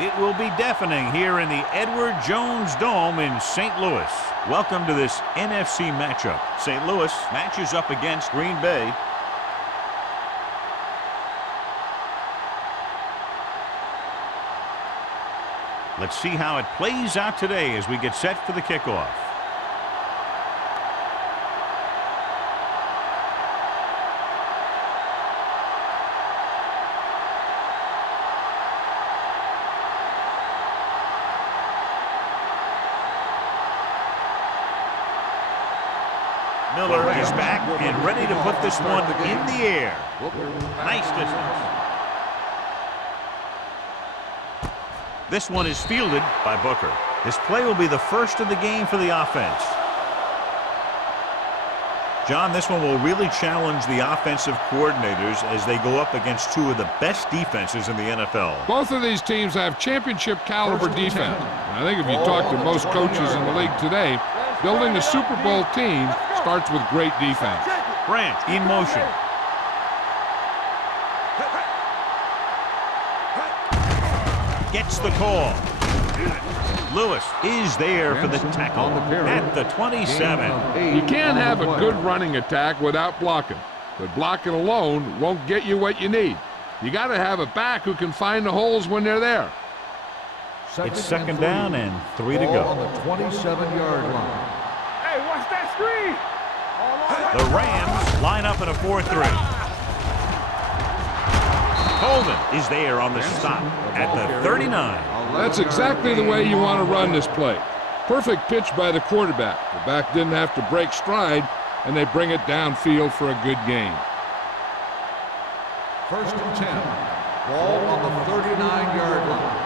It will be deafening here in the Edward Jones Dome in St. Louis. Welcome to this NFC matchup. St. Louis matches up against Green Bay. Let's see how it plays out today as we get set for the kickoff. Miller is back and ready to put this one in the air. Nice distance. This one is fielded by Booker. This play will be the first of the game for the offense. John, this one will really challenge the offensive coordinators as they go up against two of the best defenses in the NFL. Both of these teams have championship caliber defense. And I think if you talk to most coaches in the league today, building a Super Bowl team starts with great defense. Branch in motion. Gets the call. Lewis is there for the tackle at the 27. You can't have a good running attack without blocking, but blocking alone won't get you what you need. You got to have a back who can find the holes when they're there. It's second down and 3 to go. On the 27-yard line. Hey, watch that screen. The Rams line up in a 4-3. Coleman is there on the stop at the 39. That's exactly the way you want to run this play. Perfect pitch by the quarterback. The back didn't have to break stride, and they bring it downfield for a good gain. First and 10. Ball on the 39-yard line.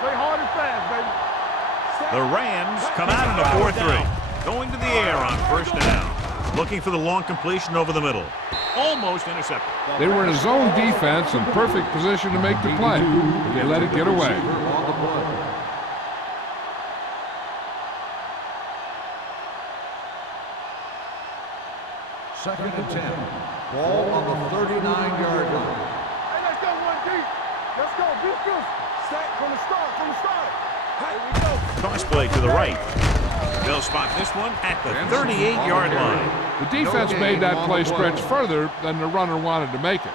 Play hard and fast, baby. The Rams come out in a 4-3. Going to the air on first down. Looking for the long completion over the middle. Almost intercepted. They were in a zone defense in perfect position to make the play. They let it get away. Second and 10. Ball on the 39-yard line. Hey, let's go, 1D. Let's go. Be good. Set from the start. Here we go. Cross play to the right. They'll spot this one at the 38-yard line. The defense made that play stretch further than the runner wanted to make it.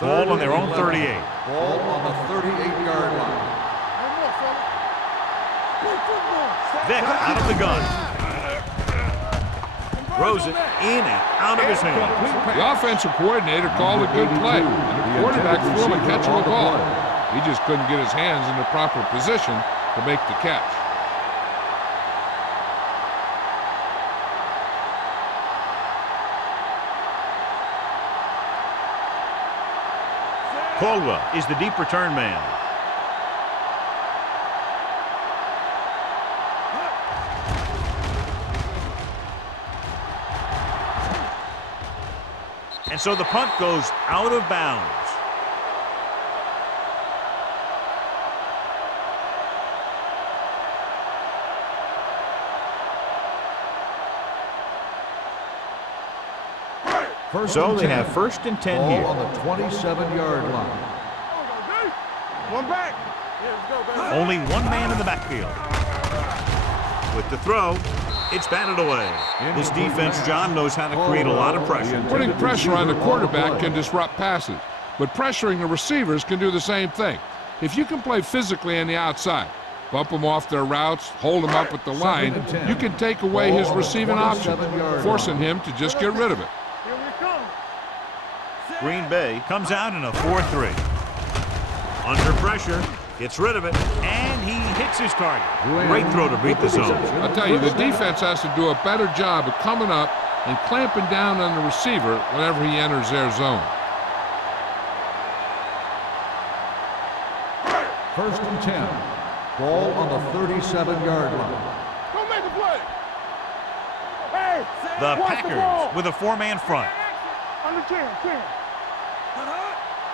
Ball on their own 38. Ball on the 38-yard line. One more, fella. Play football. Vick out of the gun. Throws it in and out of his hands. The offensive coordinator called a good play, and the quarterback threw him a catchable ball. He just couldn't get his hands in the proper position to make the catch. Caldwell is the deep return man. And so the punt goes out of bounds. So they have first and 10 here. On the 27-yard line. One back. Only one man in the backfield. With the throw, it's batted away. This defense, John, knows how to create a lot of pressure. Putting pressure on the quarterback can disrupt passes, but pressuring the receivers can do the same thing. If you can play physically on the outside, bump them off their routes, hold them up at the line, you can take away his receiving options, forcing him to just get rid of it. Here we come. Green Bay comes out in a 4-3. Under pressure, gets rid of it, and he hits his target. Great throw to beat the zone. I'll tell you, the defense has to do a better job of coming up and clamping down on the receiver whenever he enters their zone. First and 10. Ball on the 37-yard line. Go make the play. Hey, The watch the ball. Packers with a four-man front. Under 10.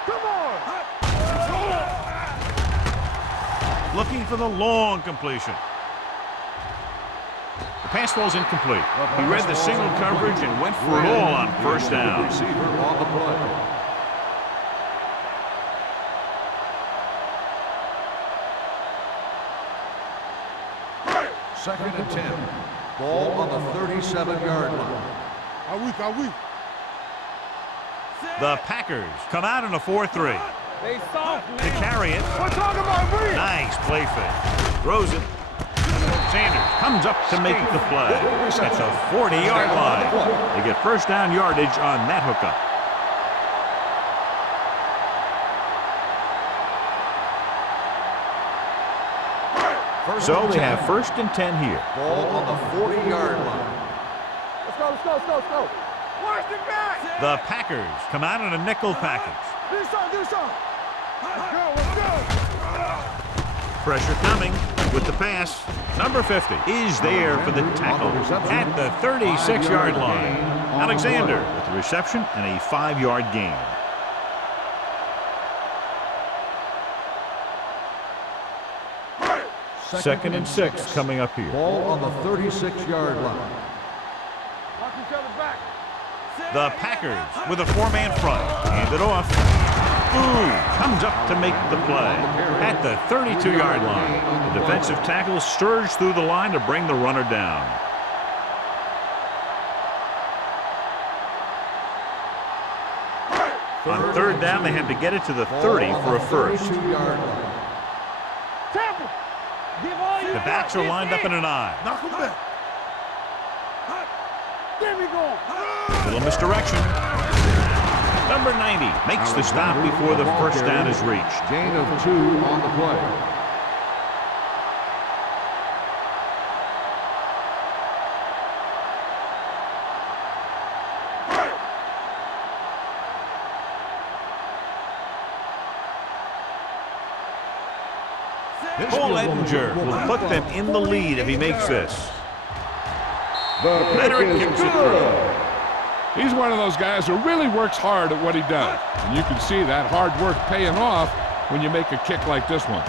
Come on. Looking for the long completion. The pass falls incomplete. He read the single coverage and went for it all on first down. Receiver on the play. Second and 10. Ball on the 37-yard line. Are we? The Packers come out in a 4-3. They soft, man. To carry it. We're talking about me. Nice play fake. Throws it. Sanders comes up to make the play. It's a 40-yard line. They get first down yardage on that hookup. So they have first and 10 here. Ball on the 40-yard line. Let's go. Watch the back. The Packers come out in a nickel package. Do something. Let's go. Pressure coming with the pass. Number 50 is there for the tackle at the 36-yard line. Alexander with the reception and a 5-yard gain. Second and 6 coming up here. Ball on the 36-yard line. Watch each other back. The Packers with a 4-man front. Hand it off. Ooh, comes up to make the play at the 32-yard line. The defensive tackle surged through the line to bring the runner down. On third down, they had to get it to the 30 for a first. Tampa. Give all you The backs are lined up in an eye. Knock him back. There we go. Little misdirection. Number 90 makes the stop before the first down is reached. Gain of 2 on the play. Paul Ettinger will put them in the lead if he makes this. Leonard kicks it through. He's one of those guys who really works hard at what he does. And you can see that hard work paying off when you make a kick like this one.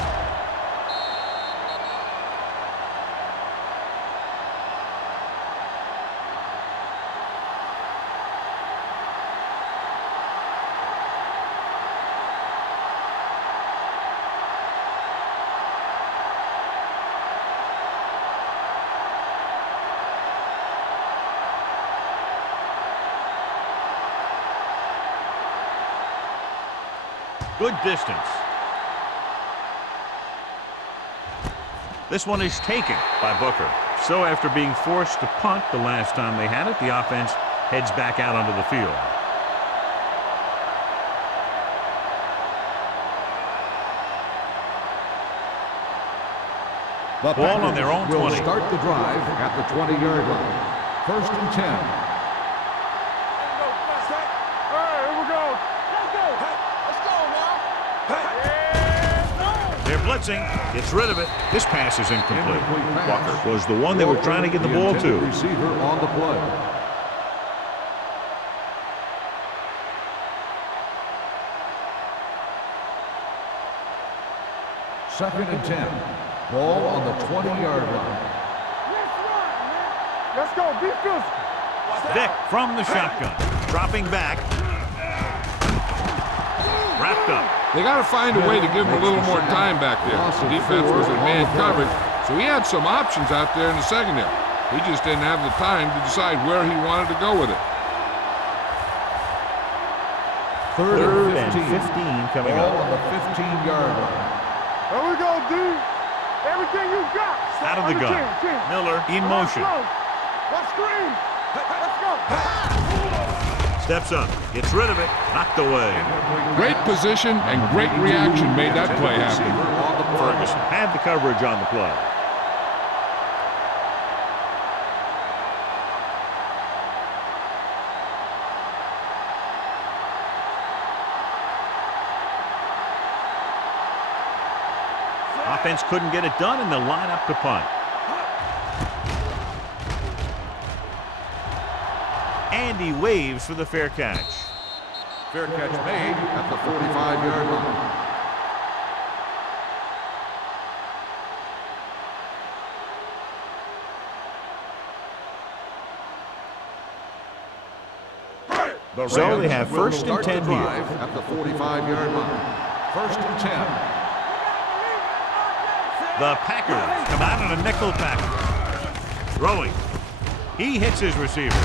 Good distance. This one is taken by Booker. So after being forced to punt the last time they had it, the offense heads back out onto the field. The Ball on their own Packers will 20. start the drive at the 20-yard line. First and 10. Here we go. They're blitzing. Gets rid of it. This pass is incomplete. Walker was the one they were trying to get the ball to. Receiver on the play. Second and 10. Ball on the 20-yard line. Let's go. Be physical. Vick from the shotgun. Dropping back. Wrapped up. They got to find a way to give him a little more time back there. The defense was in man coverage, so he had some options out there in the secondary. He just didn't have the time to decide where he wanted to go with it. Third and 15 coming Ball up. on the 15-yard line. Here we go, D. Everything you got. Out of the gun. Miller in motion. Let's screen. Let's go. Steps up. Gets rid of it. Knocked away. Great position and great reaction made that play happen. Ferguson had the coverage on the play. Offense couldn't get it done, and they'll line up to punt. And he waves for the fair catch. Fair catch made at the 45-yard line. So they have first and 10 here. At the 45-yard line. First and 10. The Packers come out in a nickel package. Throwing. He hits his receiver.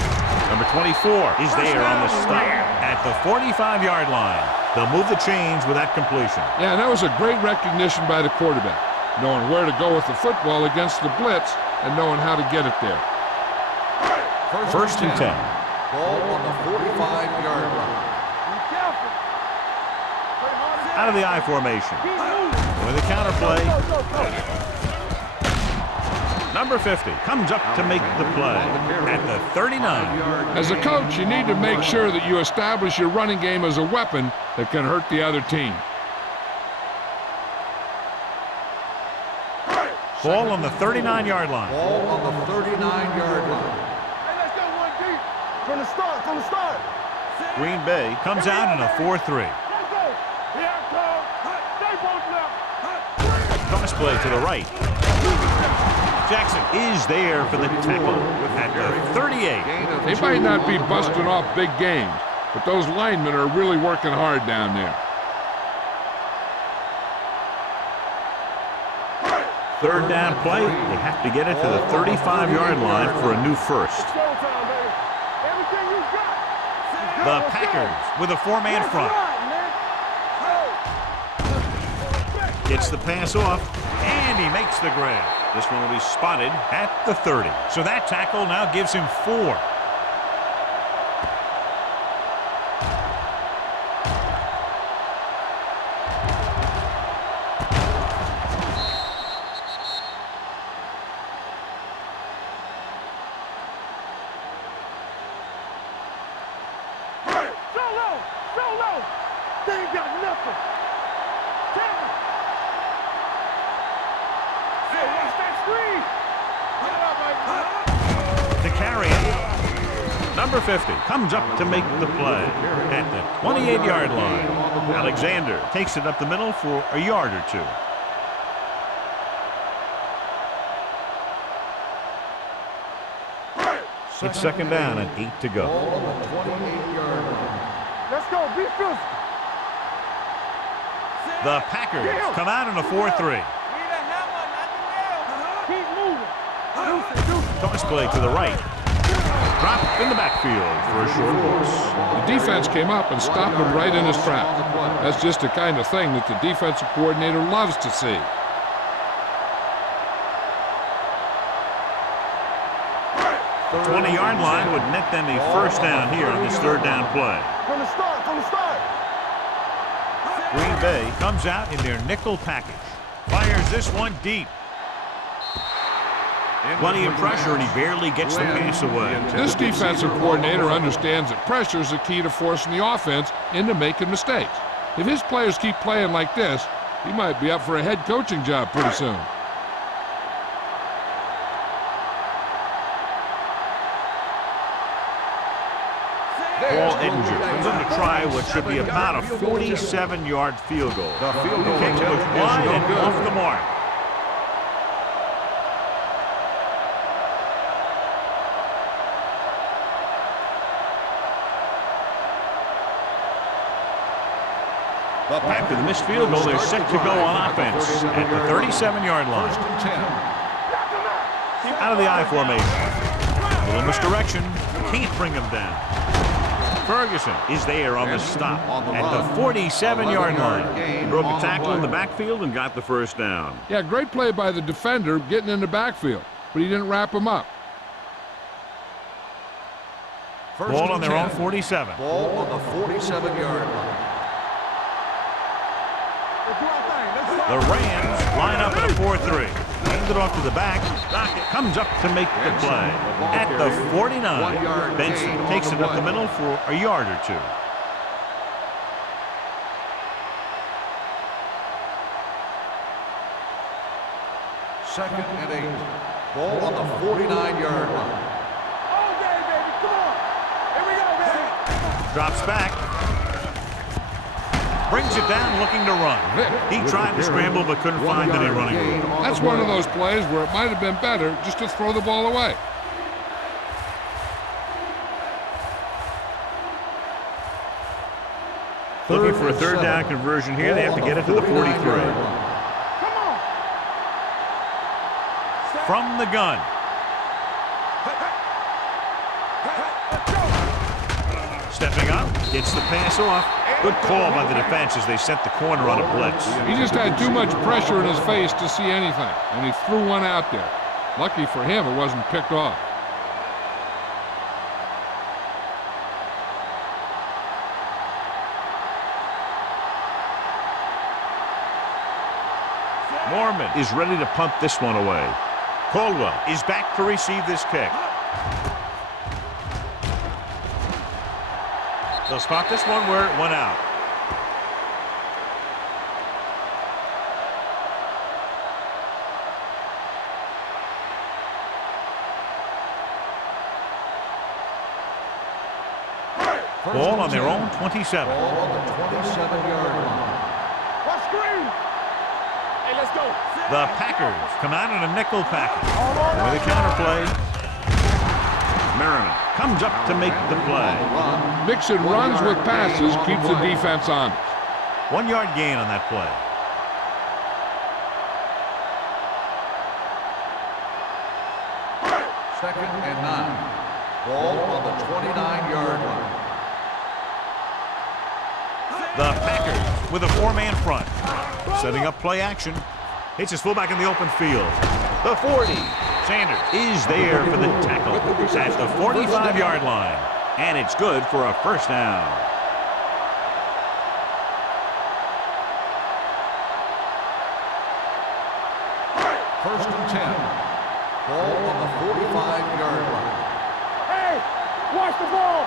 Number 24 is there on the stop at the 45-yard line. They'll move the chains with that completion. Yeah, that was a great recognition by the quarterback, knowing where to go with the football against the blitz and knowing how to get it there. First and 10. Ball on the 45-yard line. Out of the I formation. With a counter play. Number 50 comes up to make the play at the 39. As a coach, you need to make sure that you establish your running game as a weapon that can hurt the other team. Ball on the 39-yard line. Ball on the 39-yard line. Hey, let's go one deep. From the start, from the start. Green Bay comes out in a 4-3. Let's go. Here I come. Stay both left. Cross play to the right. Jackson is there for the tackle at the 38. They might not be busting off big games, but those linemen are really working hard down there. Third down play. They have to get it to the 35-yard line for a new first. Showtime, baby. Everything you got. The Packers with a four-man front. Gets the pass off, and he makes the grab. This one will be spotted at the 30. So that tackle now gives him 4. So low. They ain't got nothing. Tackle. Hey, watch that screen. Get it up, baby. To carry it. Number 50 comes up to make the play at the 28-yard line. Alexander takes it up the middle for a yard or two. It's second down and 8 to go. Ball on the 28-yard line. Let's go. Be physical. The Packers come out in a 4-3. Keep moving. Toss play to the right. Drop in the backfield for a short loss. The defense came up and stopped him right in his tracks. That's just the kind of thing that the defensive coordinator loves to see. The 20-yard line would net them a first down here on this third down play. From the start, from the start. Green Bay comes out in their nickel package. Fires this one deep. Plenty of pressure, and he barely gets the pass away. This defensive coordinator understands that pressure is the key to forcing the offense into making mistakes. If his players keep playing like this, he might be up for a head coaching job pretty soon. Paul Ettinger comes in to try what should be about a 47-yard field goal. The field goal Kick was wide and off the mark. After the missed field goal, they're set to go on offense at the 37-yard line. First and 10. Out of the I formation. A little misdirection. Can't bring him down. Ferguson is there on the stop at the 47-yard line. He broke a tackle in the backfield and got the first down. Yeah, great play by the defender getting in the backfield, but he didn't wrap him up. Ball on their own 47. Ball on the 47-yard line. The Rams line up in a 4-3. Hand it off to the back. Dockett comes up to make the play at the 49. Benson takes it up the middle for a yard or two. Second and 8. Ball on the 49-yard line. Okay, baby, come on. Here we go, baby. Drops back. Brings it down looking to run. He tried to scramble but couldn't find any running room. That's one of those plays where it might have been better just to throw the ball away. Looking for a third down conversion here. They have to get it to the 43. Come on. From the gun. Let's go. Stepping up, gets the pass off. Good call by the defense as they sent the corner on a blitz. He just had too much pressure in his face to see anything, and he threw one out there. Lucky for him, it wasn't picked off. Mormon is ready to punt this one away. Caldwell is back to receive this kick. They'll spot this one where it went out. Ball on their own 27. Ball on the 27-yard line. Watch screen. Hey, let's go. The Packers come out in a nickel package. With a counterplay. Merriman comes up to make the play. Mixing runs with passes keeps the defense honest. 1 yard gain on that play. Second and 9. Ball on the 29-yard line. The Packers with a 4-man front. Setting up play action. Hits his fullback in the open field. The 40. Sanders is there for the tackle at the 45-yard line. And it's good for a first down. First and 10. Ball on the 45-yard line. Hey, watch the ball.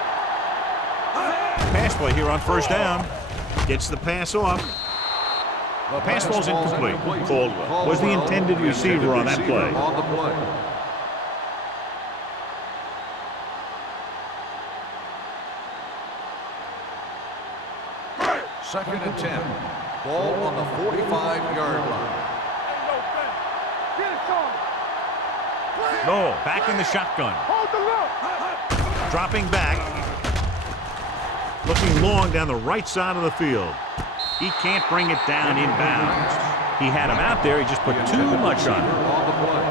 Pass play here on first down. Gets the pass off. The pass ball's incomplete. Caldwell was the intended receiver on that play. On the play. Second and 10. Ball on the 45-yard line. Ain't no thing. Get it, Sean. No, back in the shotgun. Hold the look. Dropping back. Looking long down the right side of the field. He can't bring it down inbounds. He had him out there. He just put too much on it. On the play.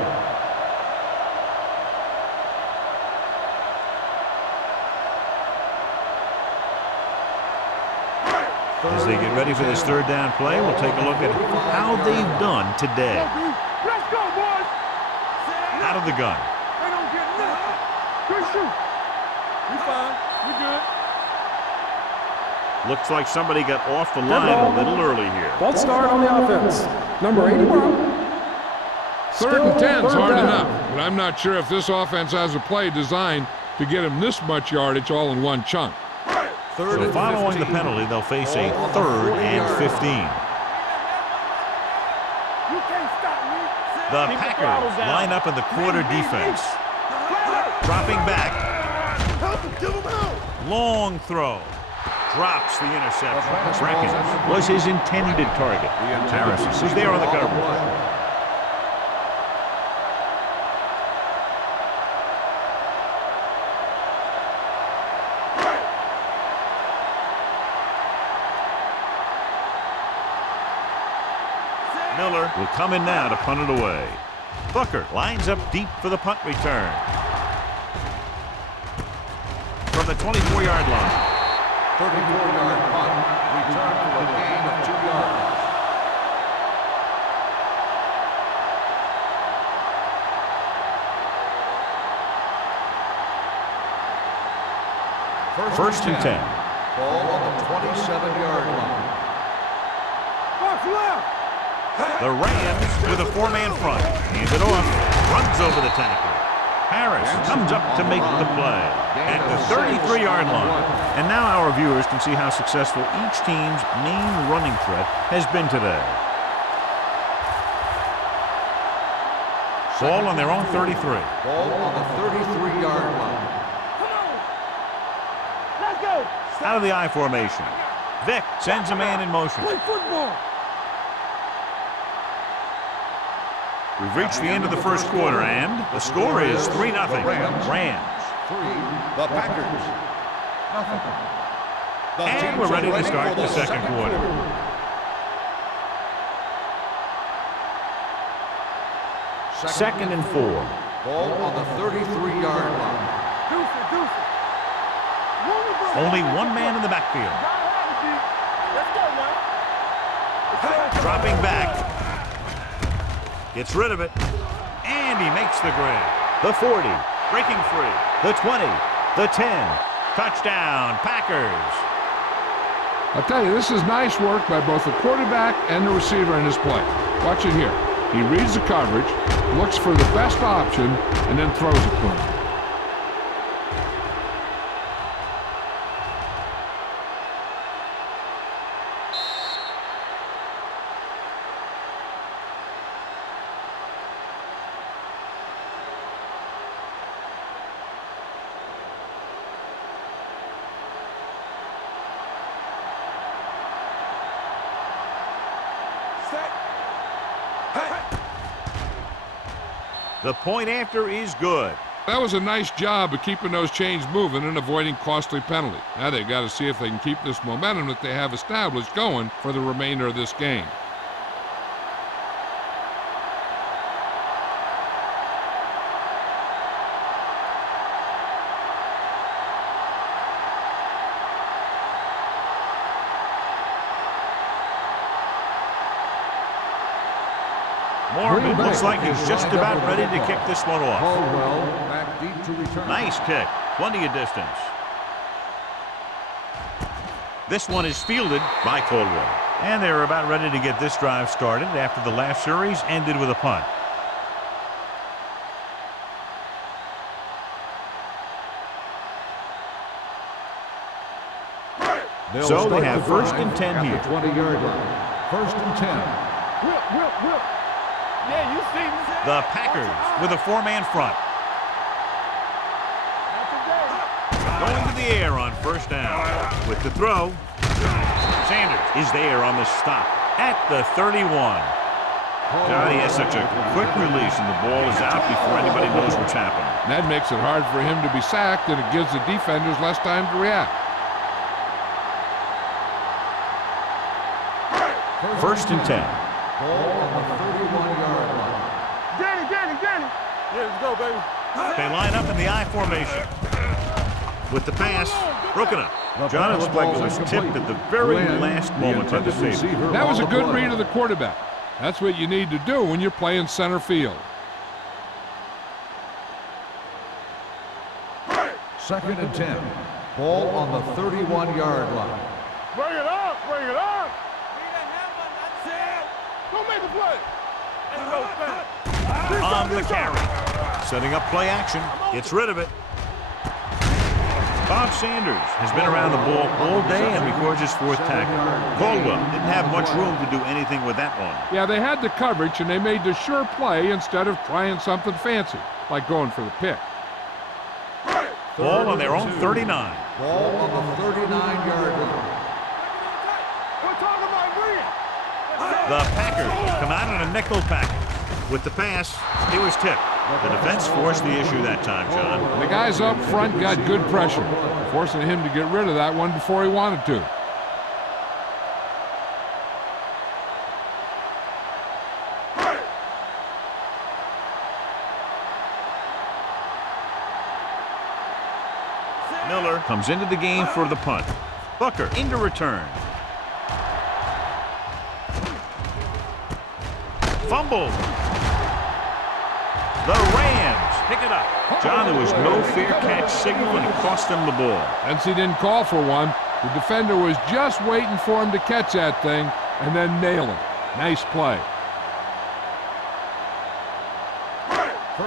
As they get ready for this third down play, we'll take a look at how they've done today. Let's go, boys. Out of the gun. They don't get nothing. Good shoot. We fine. We good. Looks like somebody got off the line a little early here. False start on the offense. Number 81. Third and 10's third hard down. enough, but I'm not sure if this offense has a play designed to get him this much yardage all in one chunk. Third So and following the 15. penalty, they'll face a third and 15. You can't stop me. The Packers line up in the quarter defense. Dropping back. Help him. Give him help. Long throw. Drops the interception. Brackens was his intended target. Harris was there on the coverage. Miller will come in now to punt it away. Booker lines up deep for the punt return. From the 24-yard line. 34-yard punt. Return for a gain of 2 yards. First and 10. Ball on the 27-yard line. Watch left. The Rams with a 4-man front. Hands it off. Runs over the tackle. Harris comes up to make the play at the 33-yard line. And now our viewers can see how successful each team's main running threat has been today. Ball on their own 33. Ball on the 33-yard line. Come on. Let's go. Out of the I formation. Vick sends a man in motion. Play football. We've reached the end of the first quarter, and the score is 3-0. Rams. 3. The Packers. Nothing. And we're ready to start the second quarter. Second and 4. Ball on the 33-yard line. Deuce it. Only one man in the backfield. Let's go, man. Dropping back. Gets rid of it. And he makes the grab. The 40. Breaking free. The 20. The 10. Touchdown, Packers. I'll tell you, this is nice work by both the quarterback and the receiver in his play. Watch it here. He reads the coverage, looks for the best option, and then throws it to him. The point after is good. That was a nice job of keeping those chains moving and avoiding costly penalties. Now they've got to see if they can keep this momentum that they have established going for the remainder of this game. Morgan looks like he's just about ready to kick this one off. Caldwell back deep to return. Nice kick. Plenty of distance. This one is fielded by Caldwell. And they're about ready to get this drive started after the last series ended with a punt. So they have first and 10 here. 20-yard line. First and 10. Whip. Yeah, you see me. The Packers with a 4-man front. Going to the air on first down. With the throw, Sanders is there on the stop at the 31. John, he has such a quick release and the ball is out before anybody knows what's happening. That makes it hard for him to be sacked, and it gives the defenders less time to react. First and 10. Ball on the 31-yard line. Danny. Yeah, let's go, baby. They line up in the I formation. With the pass, broken up. John, it looked like it was tipped at the very last moment by the safety. That was a good read of the quarterback. That's what you need to do when you're playing center field. Second and 10. Ball on the 31-yard line. Bring it up. Don't make a play. On the carry. Setting up play action. Gets rid of it. Bob Sanders has been around the ball all day and records his 4th tackle. Caldwell didn't have much room to do anything with that one. Yeah, they had the coverage, and they made the sure play instead of trying something fancy, like going for the pick. Ball on their own 39. Ball on the 39-yard line. We're talking about Green. The Packers come out in a nickel package. With the pass, it was tipped. The defense forced the issue that time, John. The guys up front got good pressure, forcing him to get rid of that one before he wanted to. Miller comes into the game for the punt. Booker into return. Fumble. The Rams pick it up. John, there was no fair catch signal, and it cost them the ball. Hence he didn't call for one. The defender was just waiting for him to catch that thing and then nail him. Nice play.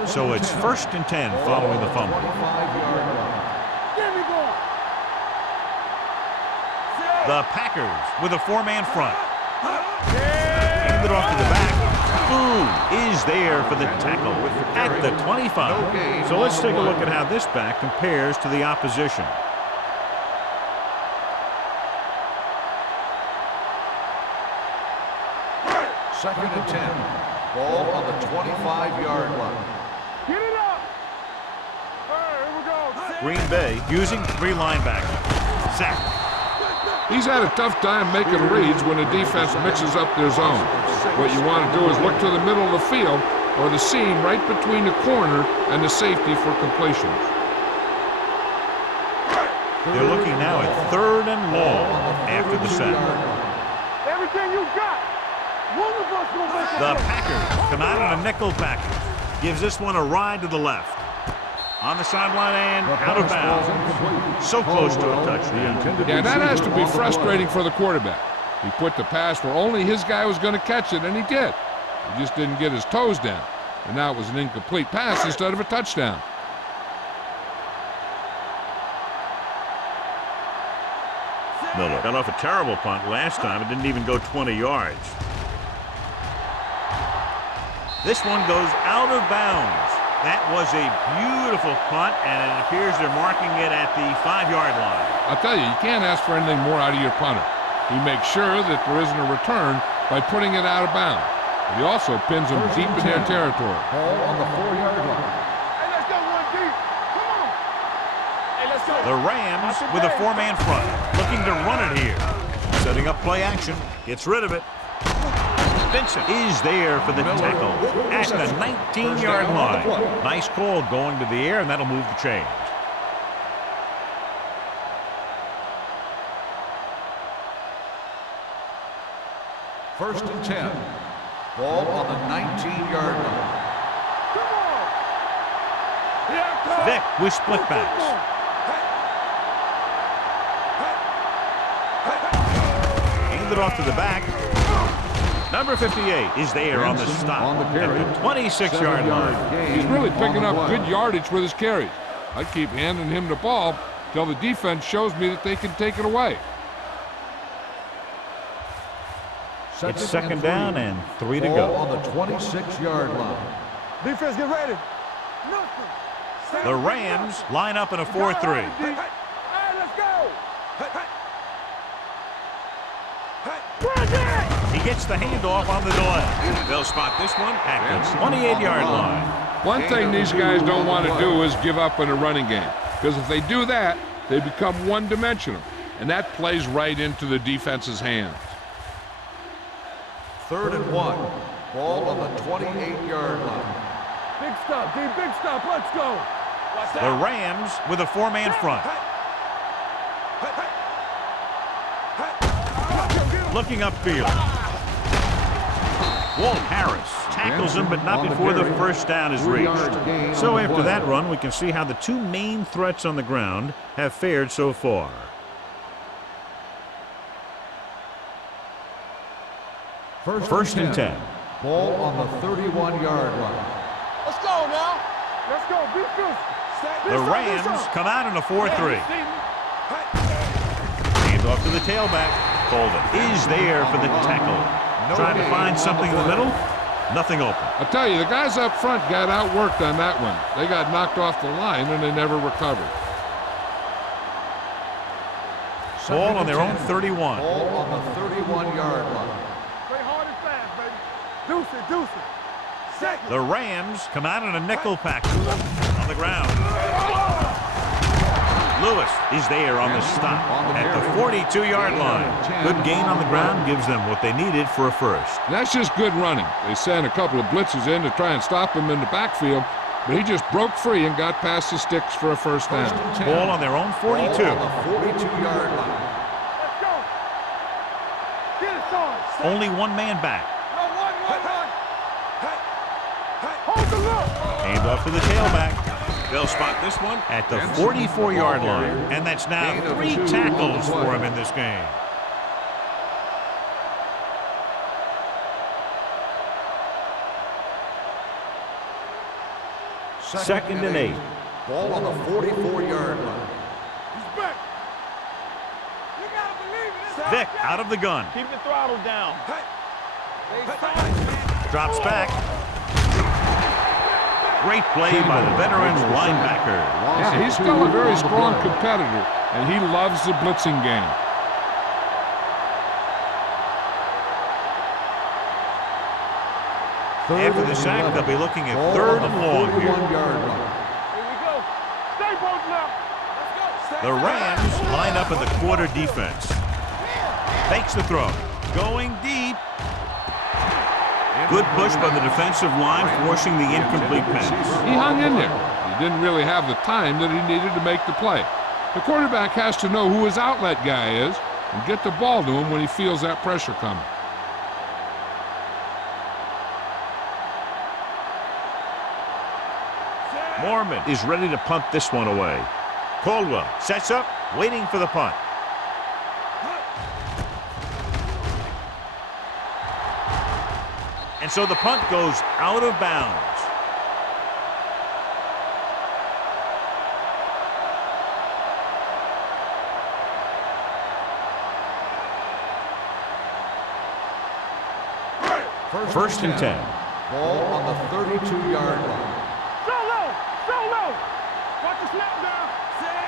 So it's first and 10 following the fumble. The Packers with a 4-man front. Hand it off to the back. Boone is there for the tackle at the 25. So let's take a look at how this back compares to the opposition. Second and 10. Ball on the 25-yard line. Get it up. All right, here we go. Green Bay using 3 linebackers. Sack. He's had a tough time making reads when the defense mixes up their zone. What you want to do is look to the middle of the field or the seam right between the corner and the safety for completions. They're looking now at 3rd and long after the sack. Everything you got. One of us will make it. The Packers come out on a nickel package. Gives this one a ride to the left. On the sideline and out of bounds. So close to a touchdown. Yeah, that has to be frustrating for the quarterback. He put the pass where only his guy was going to catch it, and he did. He just didn't get his toes down. And now it was an incomplete pass instead of a touchdown. Miller got off a terrible punt last time. It didn't even go 20 yards. This one goes out of bounds. That was a beautiful punt, and it appears they're marking it at the 5-yard line. I'll tell you can't ask for anything more out of your punter. He makes sure that there isn't a return by putting it out of bounds. But he also pins them deep in their territory. Ball on the 4-yard line. Hey, let's go one deep. Come on. Hey, let's go. The Rams with a 4-man front, looking to run it here. Setting up play action, gets rid of it. Vincent is there for the tackle at the 19-yard line. Nice call going to the air, and that'll move the chains. First and 10. Ball on the 19-yard line. Come on. Here it comes. Vic with split backs. Hand it off to the back. Number 58 is there on the stop at the 26-yard line. He's really picking up good yardage with his carries. I keep handing him the ball till the defense shows me that they can take it away. It's second down and 3 to Ball go. on the 26-yard line. Defense, get ready. Nothing. The Rams line up in a 4-3. Hey, let's go. He gets the handoff on the delay. They'll spot this one at the 28-yard line. One thing these guys don't want to do is give up in a running game. Because if they do that, they become one-dimensional. And that plays right into the defense's hands. 3rd and 1. Ball on the 28-yard line. Big stop, D. Big stop. Let's go. The Rams with a 4-man front. Looking upfield. Walt Harris tackles him, but not before the first down is reached. So after that run, we can see how the two main threats on the ground have fared so far. First and 10. Ball on the 31-yard line. Let's go now. Let's go. Be physical. The Rams come out in a 4-3. Hand off to the tailback. Colvin is there for the tackle. Trying to find something in the middle. Nothing open. I'll tell you, the guys up front got outworked on that one. They got knocked off the line and they never recovered. Ball on their own 31. Ball on the 31-yard line. Play hard and fast, baby. Deuce it, deuce it. Second. The Rams come out in a nickel package on the ground. Lewis is there on the stop at the 42-yard line. Good gain on the ground gives them what they needed for a first. That's just good running. They sent a couple of blitzes in to try and stop him in the backfield, but he just broke free and got past the sticks for a first down. Ball on their own 42. Ball on the 42-yard line. Let's go. Get it started. Only one man back. No, one. Hold the look. Hand off to the tailback. They'll spot this one at the 44-yard line. And that's now 3 tackles for him in this game. Second and 8. Ball on the 44-yard line. He's back. You gotta believe it. Vic out of the gun. Keep the throttle down. Drops back. Great play by the veteran linebacker. Yeah, he's still a very strong competitor, and he loves the blitzing game. After the sack, they'll be looking at 3rd and long here. 41-yard line. Here we go. Stay both now. Let's go. The Rams line up in the quarter defense. Fakes the throw. Going deep. Good push by the defensive line, forcing the incomplete pass. He hung in there. He didn't really have the time that he needed to make the play. The quarterback has to know who his outlet guy is and get the ball to him when he feels that pressure coming. Mormon is ready to punt this one away. Caldwell sets up, waiting for the punt. And so the punt goes out of bounds. First and 10. Ball on the 32-yard line. Watch the snap down.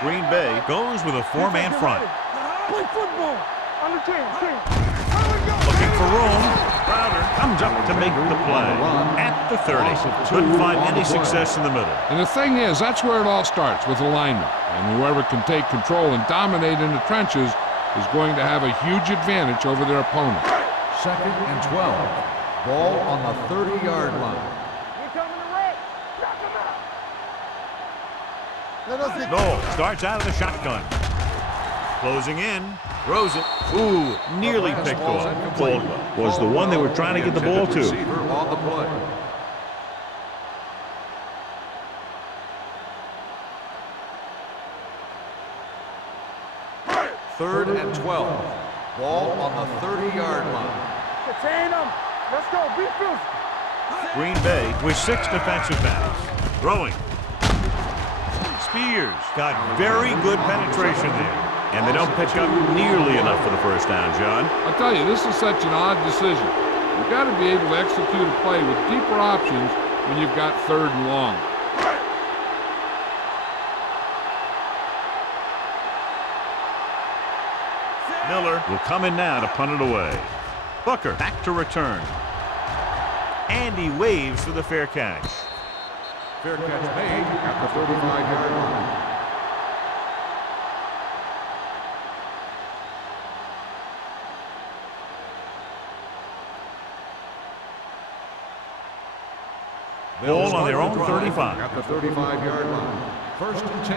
Green Bay goes with a four-man front. Play football. Under 10. Looking for room. Crowder comes up to make the play at the 30. Couldn't find any success in the middle. And the thing is, that's where it all starts, with alignment. And whoever can take control and dominate in the trenches is going to have a huge advantage over their opponent. Second and 12. Ball on the 30-yard line. Noel starts out of the shotgun. Closing in. Throws it. Ooh, nearly picked off. Caldwell was the one they were trying to get the ball to. Receiver on the play. Third and 12. Ball on the 30-yard line. Contain them. Let's go. Be physical. Green Bay with 6 defensive backs. Throwing. Spears got very good penetration there. And they don't pick up nearly enough for the first down, John. I'll tell you, this is such an odd decision. You've got to be able to execute a play with deeper options when you've got third and long. Miller will come in now to punt it away. Booker back to return. And he waves for the fair catch. Fair catch made at the 35-yard line. Ball on their own 35. At the 35-yard line. First and 10.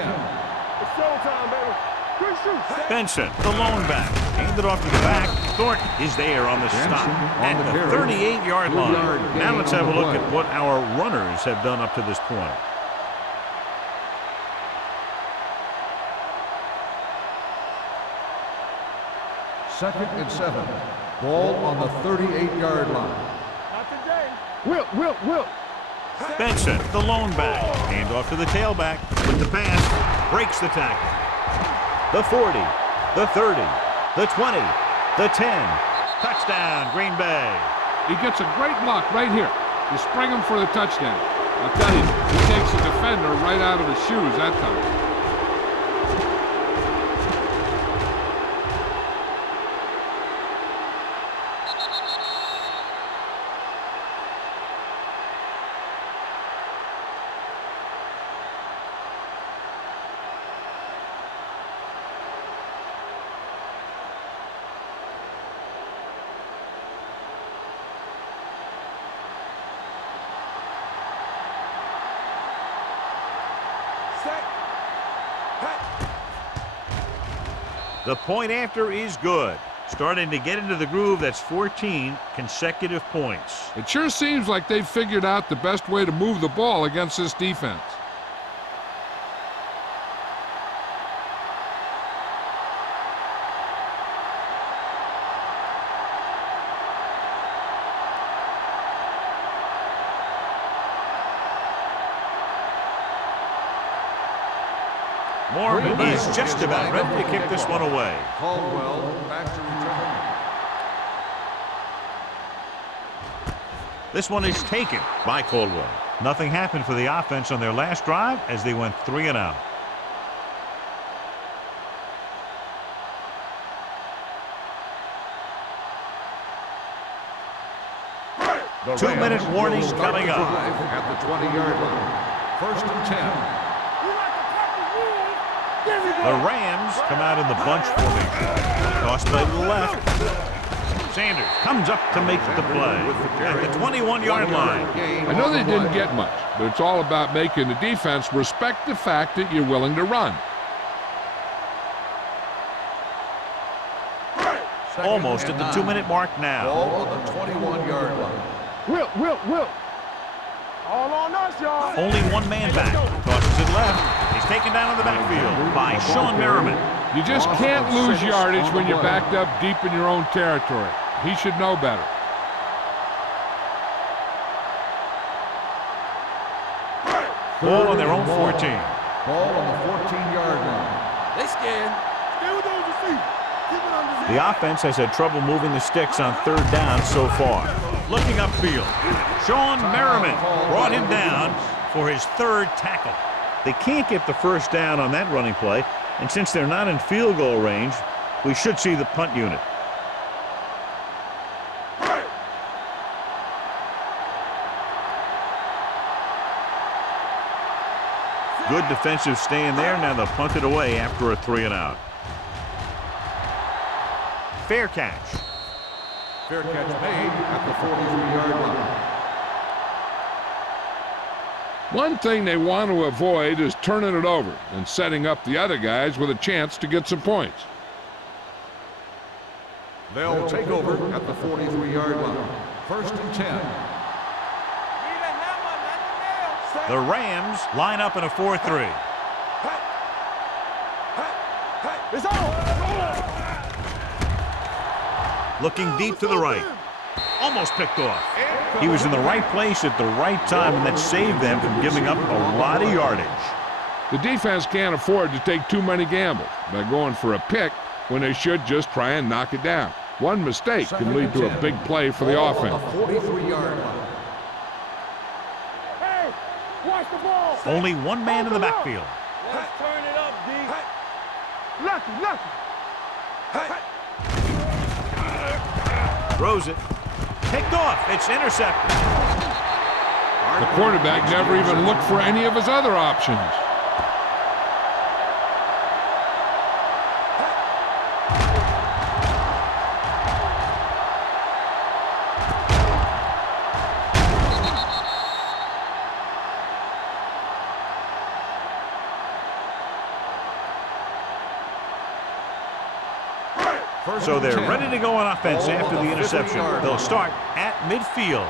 It's showtime, baby. Good shoot. Benson, the lone back. Hand it off to the back. Thornton is there on the stop at the 38-yard line. Now let's have a look at what our runners have done up to this point. Second and 7. Ball on the 38-yard line. Not today. Will. Benson, the lone back. Hand off to the tailback. With the pass, breaks the tackle. The 40, the 30, the 20, the 10. Touchdown, Green Bay. He gets a great block right here. You spring him for the touchdown. I'll tell you, he takes the defender right out of his shoes that time. The point after is good. Starting to get into the groove. That's 14 consecutive points. It sure seems like they've figured out the best way to move the ball against this defense. Mormon is just about ready to kick this one away. Caldwell back to return. This one is taken by Caldwell. Nothing happened for the offense on their last drive as they went 3 and out. The 2-minute Rams warning will start coming the up. drive at the 20-yard line. First and 10. We like to cut the rules. The Rams come out in the bunch formation. Toss play to the left. Sanders comes up to make the play at the 21-yard line. I know they didn't get much, but it's all about making the defense respect the fact that you're willing to run. Almost at the 2-minute mark now. Ball on the 21-yard line. Will. All on us, y'all. Only one man back. Tosses it left. He's taken down in the backfield by Sean Merriman. You just can't lose yardage when you're backed up deep in your own territory. He should know better. Ball on their own 14. Ball on the 14-yard line. They scared. Stay with those receivers. Keep it under the The offense has had trouble moving the sticks on third down so far. Looking upfield, Sean Merriman brought him down for his third tackle. They can't get the first down on that running play, and since they're not in field goal range, we should see the punt unit. Good defensive stand there. Now they'll punt it away after a 3-and-out. Fair catch. Fair catch made at the 43-yard line. One thing they want to avoid is turning it over and setting up the other guys with a chance to get some points. They'll take over at the 43-yard line. First and 10. The Rams line up in a 4-3. It's on. Looking deep to the right. Almost picked off. He was in the right place at the right time, and that saved them from giving up a lot of yardage. The defense can't afford to take too many gambles by going for a pick when they should just try and knock it down. One mistake can lead to a big play for the offense. 43-yard line. Hey, watch the ball. Only one man in the backfield. Let's turn it up, D. Lucky. Throws it. Picked off. It's intercepted. The quarterback never even looked for any of his other options. So they're ready to go on offense after the interception. They'll start at midfield.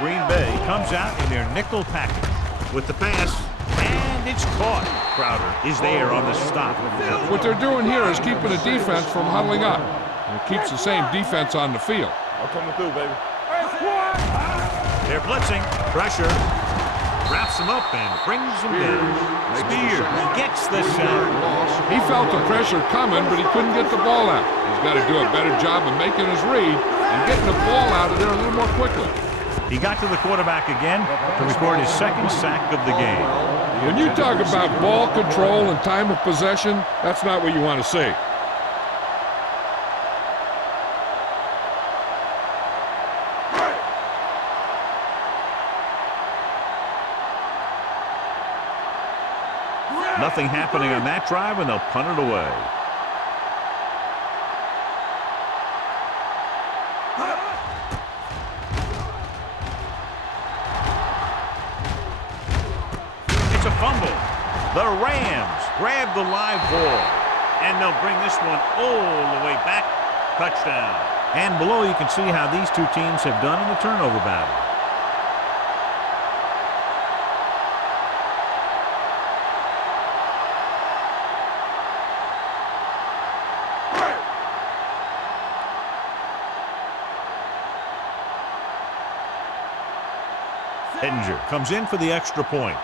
Green Bay comes out in their nickel package with the pass, and it's caught. Crowder is there on the stop. What they're doing here is keeping the defense from huddling up. And it keeps the same defense on the field. I'm coming through, baby. They're blitzing. Pressure. Wraps him up and brings him down. Spears gets the sack. He felt the pressure coming, but he couldn't get the ball out. He's got to do a better job of making his read and getting the ball out of there a little more quickly. He got to the quarterback again to record his second sack of the game. When you talk about ball control and time of possession, that's not what you want to see. Nothing happening on that drive, and they'll punt it away. It's a fumble. The Rams grab the live ball, and they'll bring this one all the way back. Touchdown. And below you can see how these two teams have done in the turnover battle. Ettinger comes in for the extra point.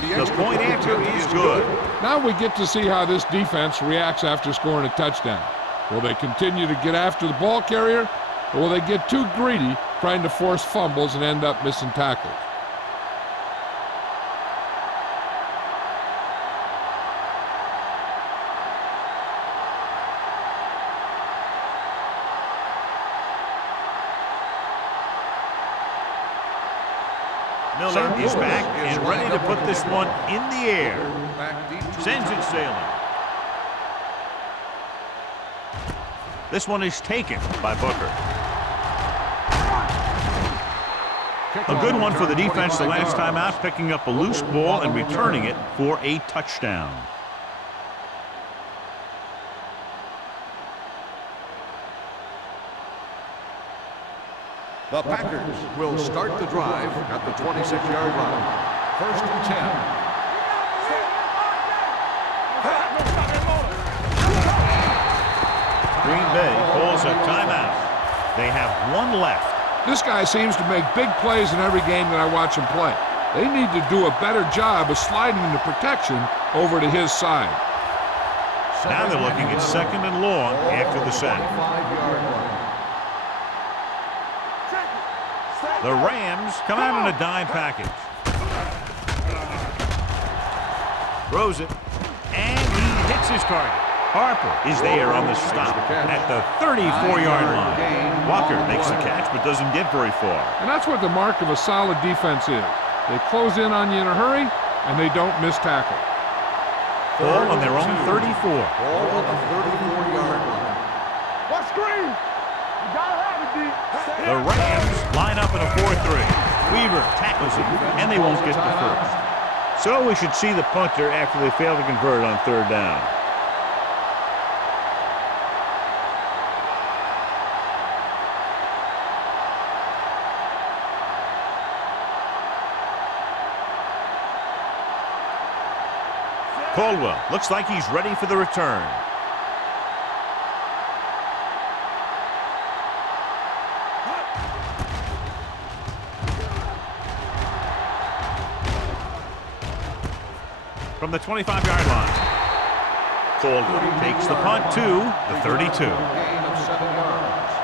The point after is good. Now we get to see how this defense reacts after scoring a touchdown. Will they continue to get after the ball carrier, or will they get too greedy trying to force fumbles and end up missing tackles? Miller is back and ready to put this one in the air. Back deep to Sends it sailing. This one is taken by Booker. A good one for the defense the last time out, picking up a loose ball and returning it for a touchdown. The Packers will start the drive at the 26-yard line. First and 10. Green Bay calls a timeout. They have one left. This guy seems to make big plays in every game that I watch him play. They need to do a better job of sliding into protection over to his side. Now they're looking at second and long after the sack. The Rams come out in a dime package. Throws it, and he hits his target. Harper is there on the stop at the 34-yard line. Walker makes the catch but doesn't get very far. And that's what the mark of a solid defense is. They close in on you in a hurry, and they don't miss tackle. Ball on their own 34. Ball on the 34-yard line. What screen? You gotta have it, D. The Rams line up in a 4-3. Weaver tackles him, and they won't get the first. So we should see the punter after they fail to convert on third down. Caldwell looks like he's ready for the return. From the 25-yard line. Caldwell takes the punt to the 32. Gain of 7 yards.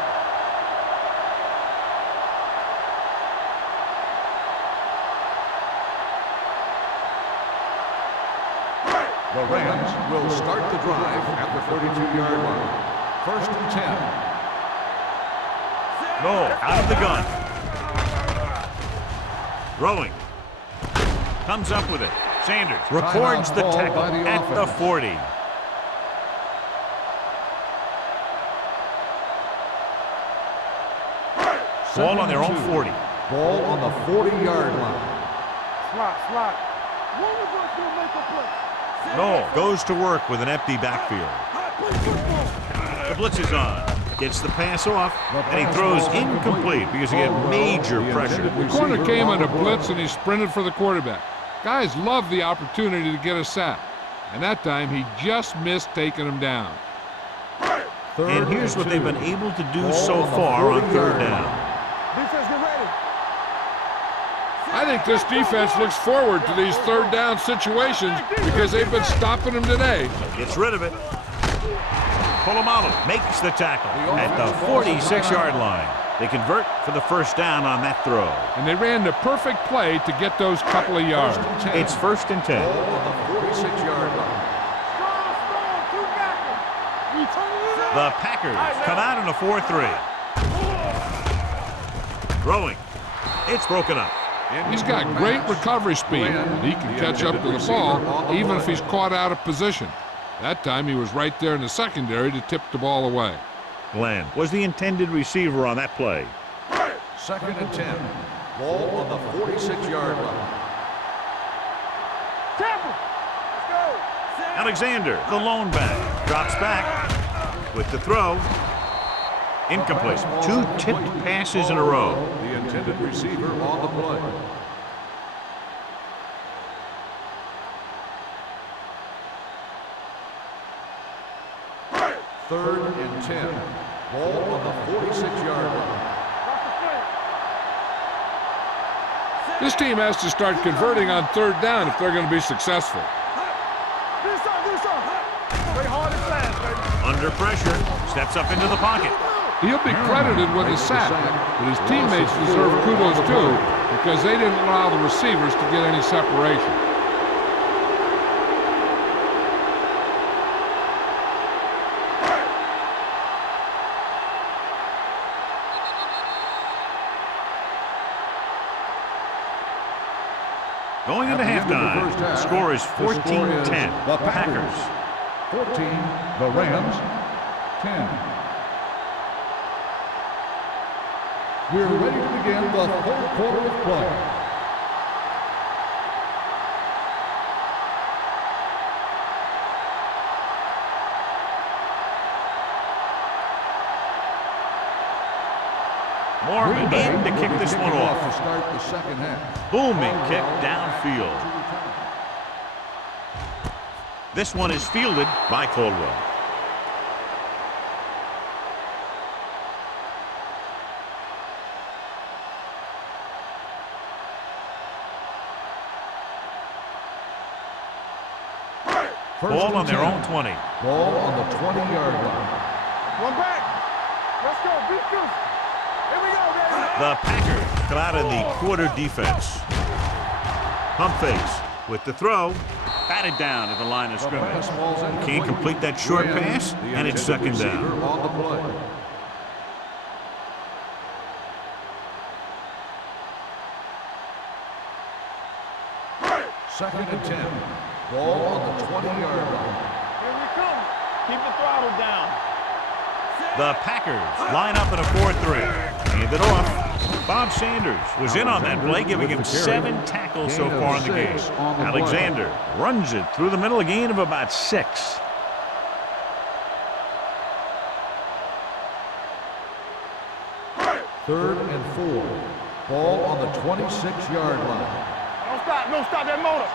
The Rams will start the drive at the 32-yard line. First and 10. No, out of the gun. Throwing. Comes up with it. Sanders records the tackle at the 40. Ball on their own 40. Ball on the 40-yard line. Slot. One of us will make a play. No, goes to work with an empty backfield. The blitz is on. Gets the pass off, and he throws incomplete because he had major pressure. The corner came on a blitz, and he sprinted for the quarterback. Guys love the opportunity to get a sack, and that time he just missed taking him down. And here's what they've been able to do so far on third down. Defense, get ready. I think this defense looks forward to these third down situations because they've been stopping them today. Gets rid of it. Polamalu makes the tackle at the 46-yard line. They convert for the first down on that throw. And they ran the perfect play to get those couple of yards. It's first and 10. Ball on the 46-yard line. Strong, two backers. We turn it up. The Packers come out in a 4-3. Throwing. It's broken up. He's got great recovery speed. He can catch up to the ball even if he's caught out of position. That time he was right there in the secondary to tip the ball away. Glenn was the intended receiver on that play. Second and 10. Ball on the 46-yard line. Tampa. Let's go. Alexander, the lone back, drops back with the throw. Incomplete. Two tipped passes in a row. The intended receiver on the play. Third and 10. Ball on the 46-yard line. This team has to start converting on third down if they're going to be successful. This up. Play hard and fast, baby. Under pressure, steps up into the pocket. He'll be credited with the sack, but his teammates deserve kudos too because they didn't allow the receivers to get any separation. Going into halftime, the score is 14-10. The Packers. 14, the Rams, 10. We're ready to begin the third quarter of play. Mormon in to kick this one off. To start the second half. Booming kick downfield. This one is fielded by Caldwell. Ball on their own 20. Ball on the 20-yard line. One back. Let's go. Beat Goose. Here we go, baby. The Packers come out in the quarter defense. Pump fakes with the throw. Batted down at the line of scrimmage. Can't complete that short pass, and it's second down. On the play. Second and 10. Ball on the 20-yard line. Here we come. Keep the throttle down. The Packers line up in a 4-3. Hand it off. Bob Sanders was in on that play, giving him 7 tackles so far in the game. Alexander runs it through the middle, a gain of about 6. Third and 4. Ball on the 26-yard line. Don't stop. Don't stop that motor.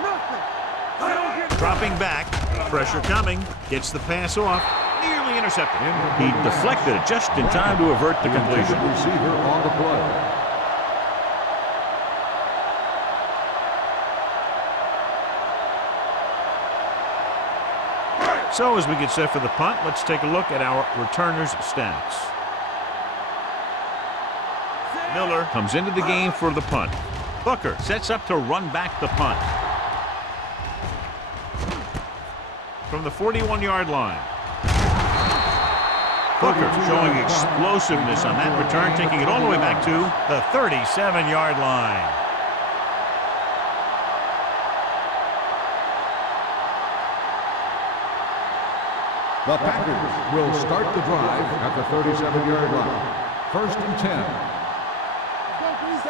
Nothing. Dropping back. Pressure coming. Gets the pass off. Nearly intercepted. He deflected it just in time to avert the completion. Receiver on the play. So as we get set for the punt, let's take a look at our returners' stats. Miller comes into the game for the punt. Booker sets up to run back the punt. From the 41-yard line. Booker showing explosiveness on that return, taking it all the way back to the 37-yard line. The Packers will start the drive at the 37-yard line. First and 10.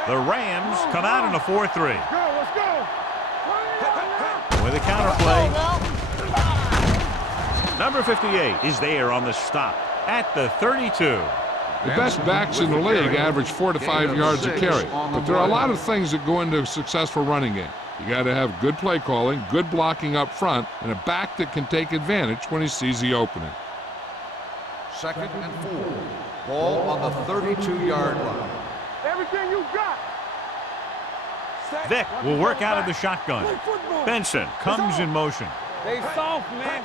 The Rams come out in a 4-3. Let's go. With a counter play. Number 58 is there on the stop at the 32. The best backs in the league average 4 to 5 yards a carry, but there are a lot of things that go into a successful running game. You got to have good play calling, good blocking up front, and a back that can take advantage when he sees the opening. Second and 4. Ball on the 32-yard line. Everything you got. Vick will work out of the shotgun. Benson comes in motion. They soft, man.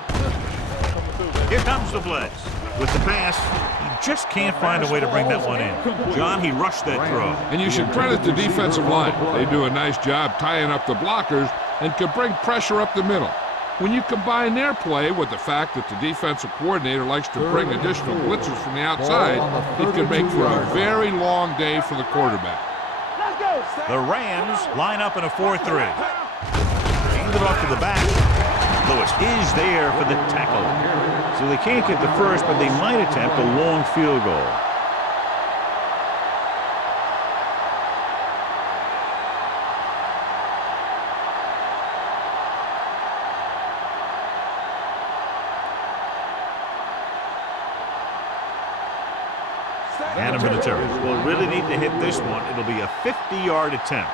Here comes the blitz. With the pass, he just can't find a way to bring that one in. John, he rushed that throw. And you should credit the defensive line. They do a nice job tying up the blockers and can bring pressure up the middle. When you combine their play with the fact that the defensive coordinator likes to bring additional blitzers from the outside, it can make for a very long day for the quarterback. Let's go. The Rams line up in a 4-3. Hand it off to the back. Lewis is there for the tackle. So they can't get the first, but they might attempt a long field goal. Adam Vinatieri will really need to hit this one. It'll be a 50-yard attempt.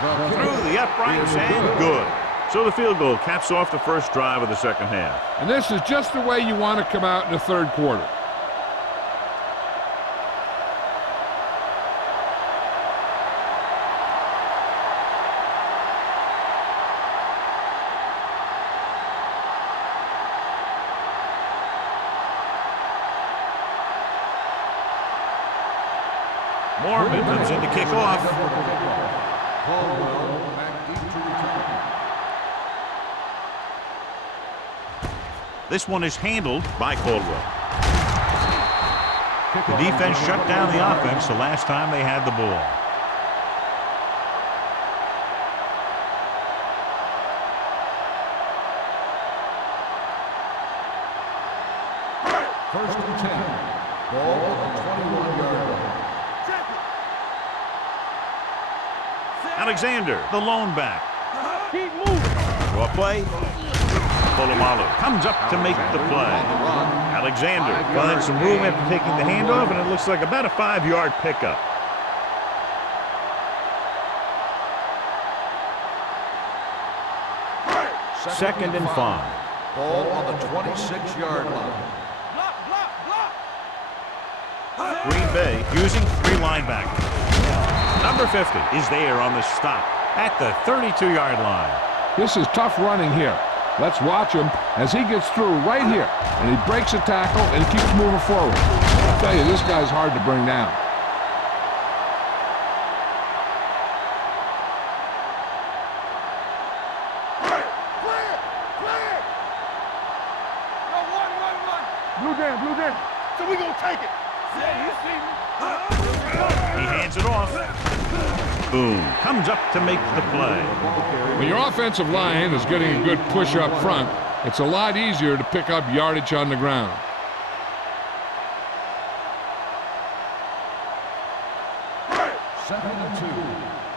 Through the uprights and good. So the field goal caps off the first drive of the second half. And this is just the way you want to come out in the third quarter. Mormon comes in to kick off. Caldwell back deep to return. This one is handled by Caldwell. The defense shut down the offense the last time they had the ball. First and 10. Ball on the 21-yard line. Alexander, the lone back. Keep moving. Draw play. Polamalu comes up to make the play. Alexander finds some room after taking the handoff, and it looks like about a 5-yard pickup. Second and 5. Ball on the 26-yard line. Green Bay using 3 linebackers. Number 50 is there on the stop at the 32-yard line. This is tough running here. Let's watch him as he gets through right here. And he breaks a tackle and keeps moving forward. I'll tell you, this guy's hard to bring down. Blue down. So we gonna take it. Yeah, you see me. He hands it off. Boom. Comes up to make the play. When your offensive line is getting a good push up front, it's a lot easier to pick up yardage on the ground. Second and 2.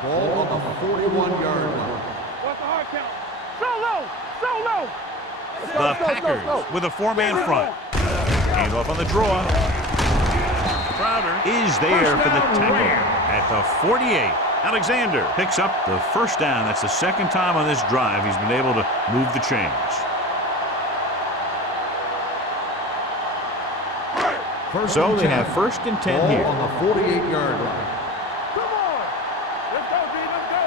Ball on the 41-yard line. What's the hard count? So low. The Packers with a 4-man front. Hand off on the draw. Crowder is there for the tackle at the 48. Alexander picks up the first down. That's the second time on this drive he's been able to move the chains. So they have first and 10 here. On the 48-yard line. Come on. Let's go, D. Let's go.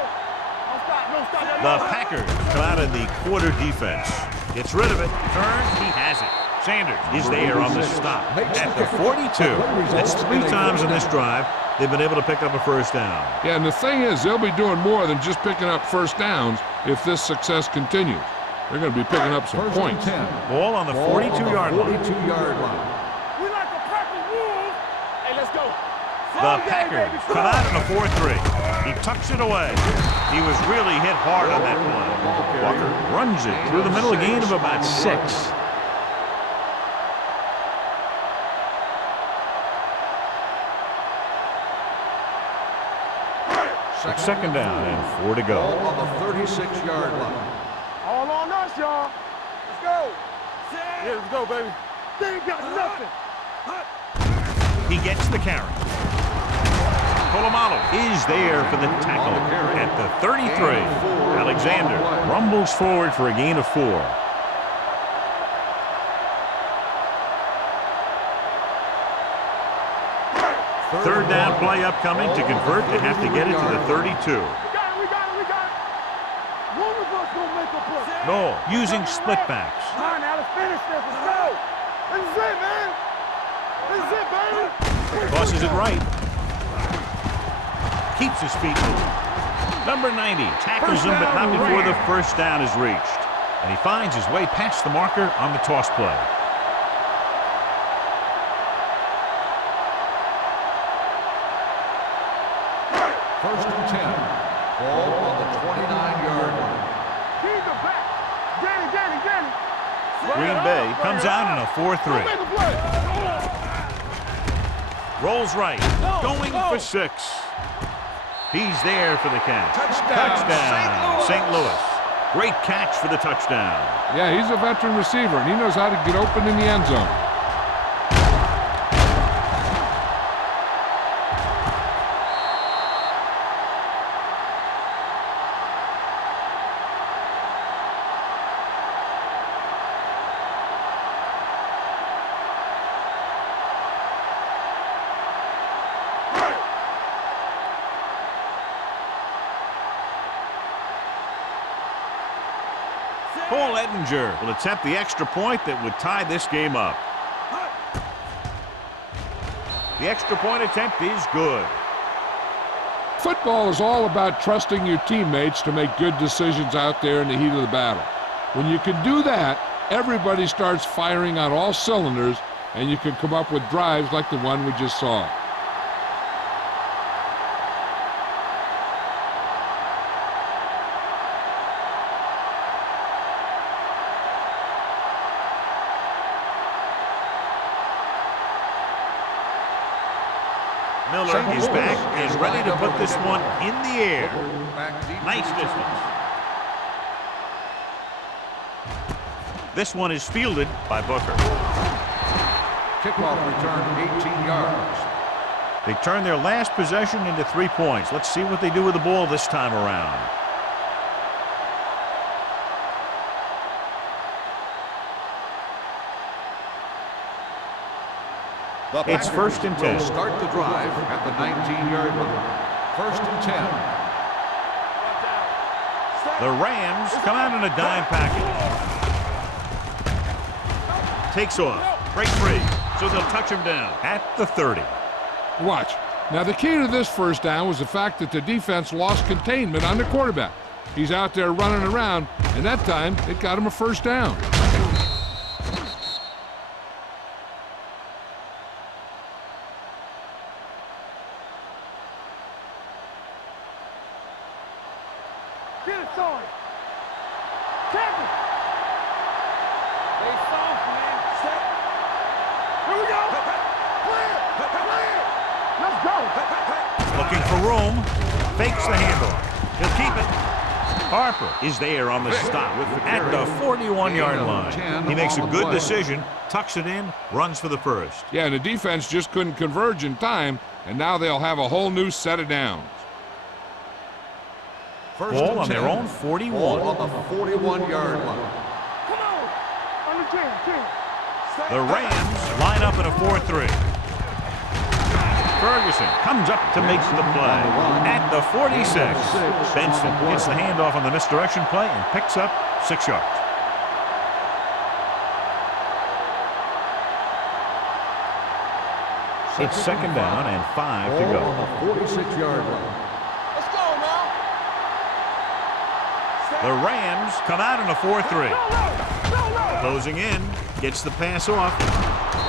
Don't stop. The Packers come out in the quarter defense. Gets rid of it. Turns. He has it. Sanders is there on the stop at the 42. That's 3 times in this drive they've been able to pick up a first down. Yeah, and the thing is, they'll be doing more than just picking up first downs if this success continues. They're going to be picking up some First points. and 10. Ball on the 42-yard line. 42-yard line. We like the Packers wolves. Hey, let's go. The Packers come out in a 4-3. He tucks it away. He was really hit hard on that play. Walker runs it through the middle, a gain of about 6. It's second down and 4 to go. Ball on the 36-yard line. All on us, y'all. Let's go. Yeah, let's go, baby. They ain't got nothing. He gets the carry. Polamalu is there for the tackle at the 33. Alexander rumbles forward for a gain of 4. Third down play upcoming. To convert, they have to get it to the 32. We got it. One of us gonna make a play. No, using split backs. All right, now let's finish this. Let's go. This is it, man. This is it, baby. Tosses it right. Keeps his feet moving. Number 90 tackles him, but not before the first down is reached. And he finds his way past the marker on the toss play. First and 10. Ball on the 29-yard line. Keys are back. Danny. Green Bay comes out in a 4-3. Make a play. Rolls right. Going for 6. He's there for the catch. Touchdown. St. Louis. Great catch for the touchdown. Yeah, he's a veteran receiver, and he knows how to get open in the end zone. Paul Ettinger will attempt the extra point that would tie this game up. The extra point attempt is good. Football is all about trusting your teammates to make good decisions out there in the heat of the battle. When you can do that, everybody starts firing on all cylinders, and you can come up with drives like the one we just saw. Miller is back and ready to put this one in the air. Nice distance. This one is fielded by Booker. Kickoff return 18 yards. They turn their last possession into 3 points. Let's see what they do with the ball this time around. It's 1st and 10. Will start the drive at the 19-yard line. 1st and 10. The Rams come out in a dime package. Takes off. Break free. So they'll touch him down at the 30. Watch. Now, the key to this first down was the fact that the defense lost containment on the quarterback. He's out there running around, and that time it got him a first down. Get it, Sorry. Tap it. Stay soft, man. Set. Here we go. Clear. Clear. Let's go. Looking for room. Fakes the handoff. He'll keep it. Harper is there on the stop at the 41-yard line. He makes a good decision, tucks it in, runs for the first. Yeah, and the defense just couldn't converge in time, and now they'll have a whole new set of downs. Ball on their own 41. Ball on the 41-yard line. Come on. On the 10. The Rams line up in a 4-3. Ferguson comes up to make the play at the 46. Benson gets the handoff on the misdirection play and picks up 6 yards. It's 2nd down and 5 to go. On the 46-yard line. Let's go now. The Rams come out in a 4-3. No. Closing in, gets the pass off.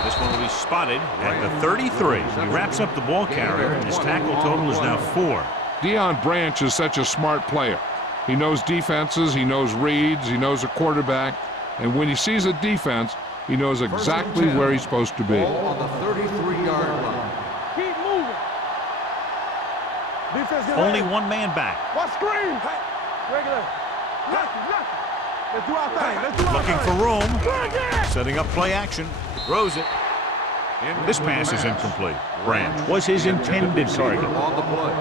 This one will be spotted at the 33. He wraps up the ball carrier, and his tackle total is now 4. Deion Branch is such a smart player. He knows defenses, he knows reads, he knows a quarterback, and when he sees a defense, he knows exactly where he's supposed to be. Ball on the 33-yard line. Keep moving. Defense, get Only ready. one man back. Watch screen. Regular. Nothing. Let's do our thing. Looking for room. Setting up play action. Throws it. This pass is incomplete. Branch was his intended target. On the play.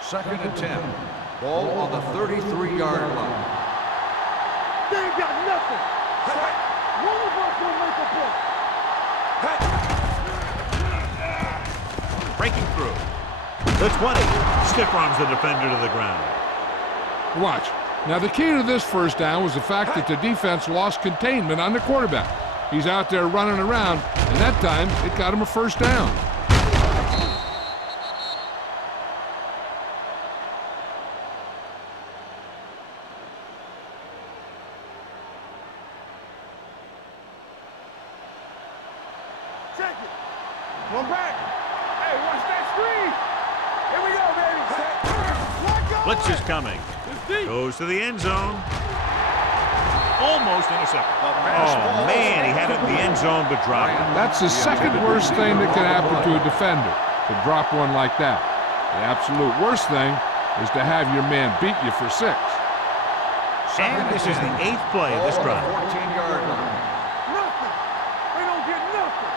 Second and 10. Ball on the 33-yard line. They ain't got nothing. One of us will make a play. Breaking through. The 20. Stiff arms the defender to the ground. Watch. Now, the key to this first down was the fact that the defense lost containment on the quarterback. He's out there running around, and that time it got him a first down. Check it. One back. Hey, watch that screen. Here we go, baby. Blitz is coming. Goes to the end zone. Almost intercepted. Oh, man, he had it in the end zone but dropped it. That's the second worst thing that can happen to a defender, to drop one like that. The absolute worst thing is to have your man beat you for 6. And this is the 8th play of this drive. 14-yard line. Nothing. They don't get nothing.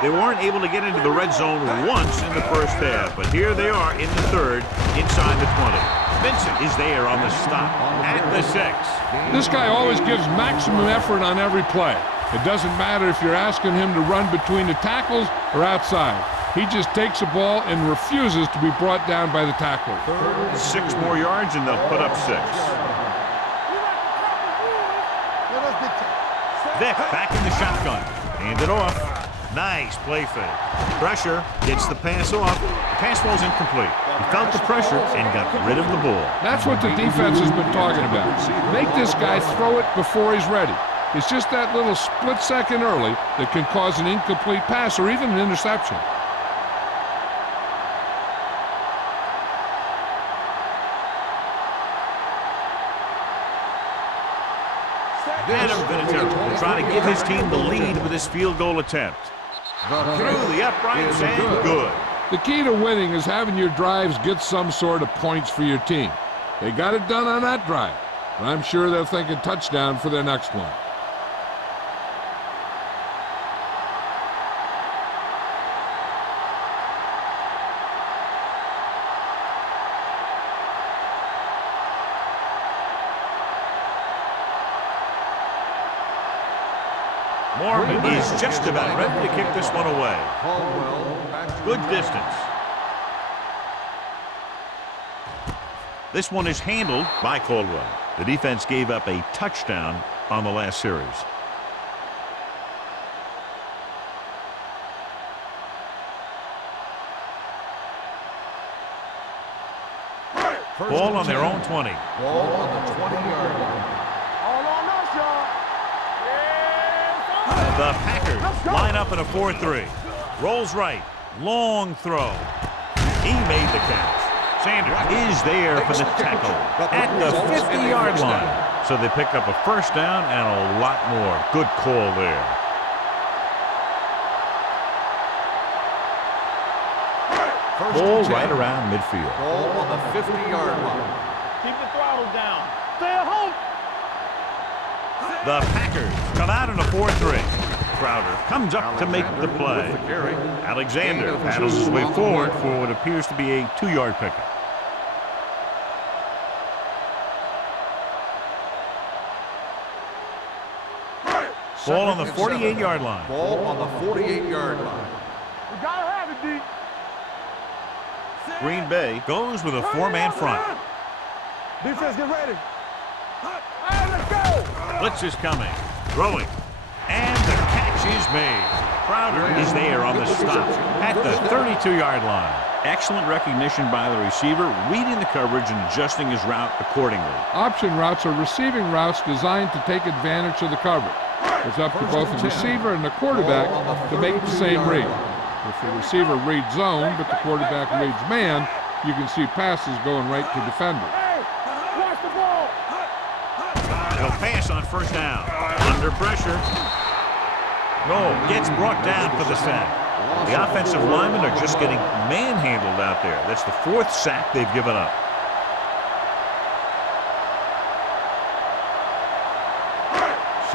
They weren't able to get into the red zone once in the first half, but here they are in the third, inside the 20. Vincent is there on the stop at the 6. This guy always gives maximum effort on every play. It doesn't matter if you're asking him to run between the tackles or outside. He just takes the ball and refuses to be brought down by the tackler. 6 more yards and they'll put up 6. Vick back in the shotgun. Hand it off. Nice play fake. Pressure gets the pass off. The pass ball's incomplete. He felt the pressure and got rid of the ball. That's what the defense has been talking about. Make this guy throw it before he's ready. It's just that little split second early that can cause an incomplete pass or even an interception. Adam Vinatieri will try to give his team the lead with his field goal attempt. Through the uprights and good. The key to winning is having your drives get some sort of points for your team. They got it done on that drive, but I'm sure they're thinking touchdown for their next one. Mormon is just about ready to kick this one away. Good distance. This one is handled by Caldwell. The defense gave up a touchdown on the last series. Ball on their own 20. Ball on the 20-yard line. All on us, y'all. The Packers line up in a 4-3. Rolls right. Long throw. He made the catch. Sanders is there for the tackle at the 50-yard line. So they pick up a first down and a lot more. Good call there. Ball right around midfield. Ball on the 50-yard line. Keep the throttle down. Stay at home. The Packers come out in a 4-3. Crowder comes up to make the play. Alexander paddles his way forward for what appears to be a 2-yard pickup. Ball on the 48-yard line. Ball on the 48-yard line. We gotta have it, D. Green Bay goes with a 4-man front. Defense, get ready. Hey, let's go. Blitz is coming. Throwing. And the catch is made. Crowder is there on the stop at the 32-yard line. Excellent recognition by the receiver, reading the coverage and adjusting his route accordingly. Option routes are receiving routes designed to take advantage of the coverage. It's up to both the receiver and the quarterback to make the same read. If the receiver reads zone, but the quarterback reads man, you can see passes going right to defenders. Hey, watch the ball. He'll pass on first down. Under pressure. No, gets brought down for the sack. The offensive linemen are just getting manhandled out there. That's the 4th sack they've given up.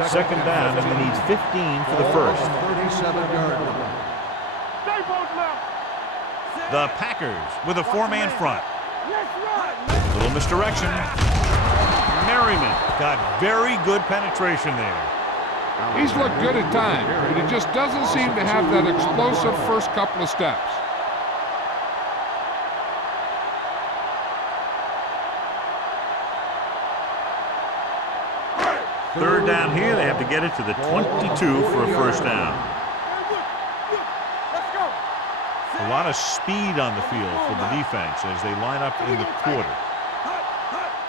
Second down, and they need 15 for the first. 37-yard line. Stay both left. The Packers with a 4-man front. Let's run. Little misdirection. Merriman got very good penetration there. He's looked good at times, but he just doesn't seem to have that explosive first couple of steps. Third down here, they have to get it to the 22 for a first down. Let's go. A lot of speed on the field for the defense as they line up in the quarter.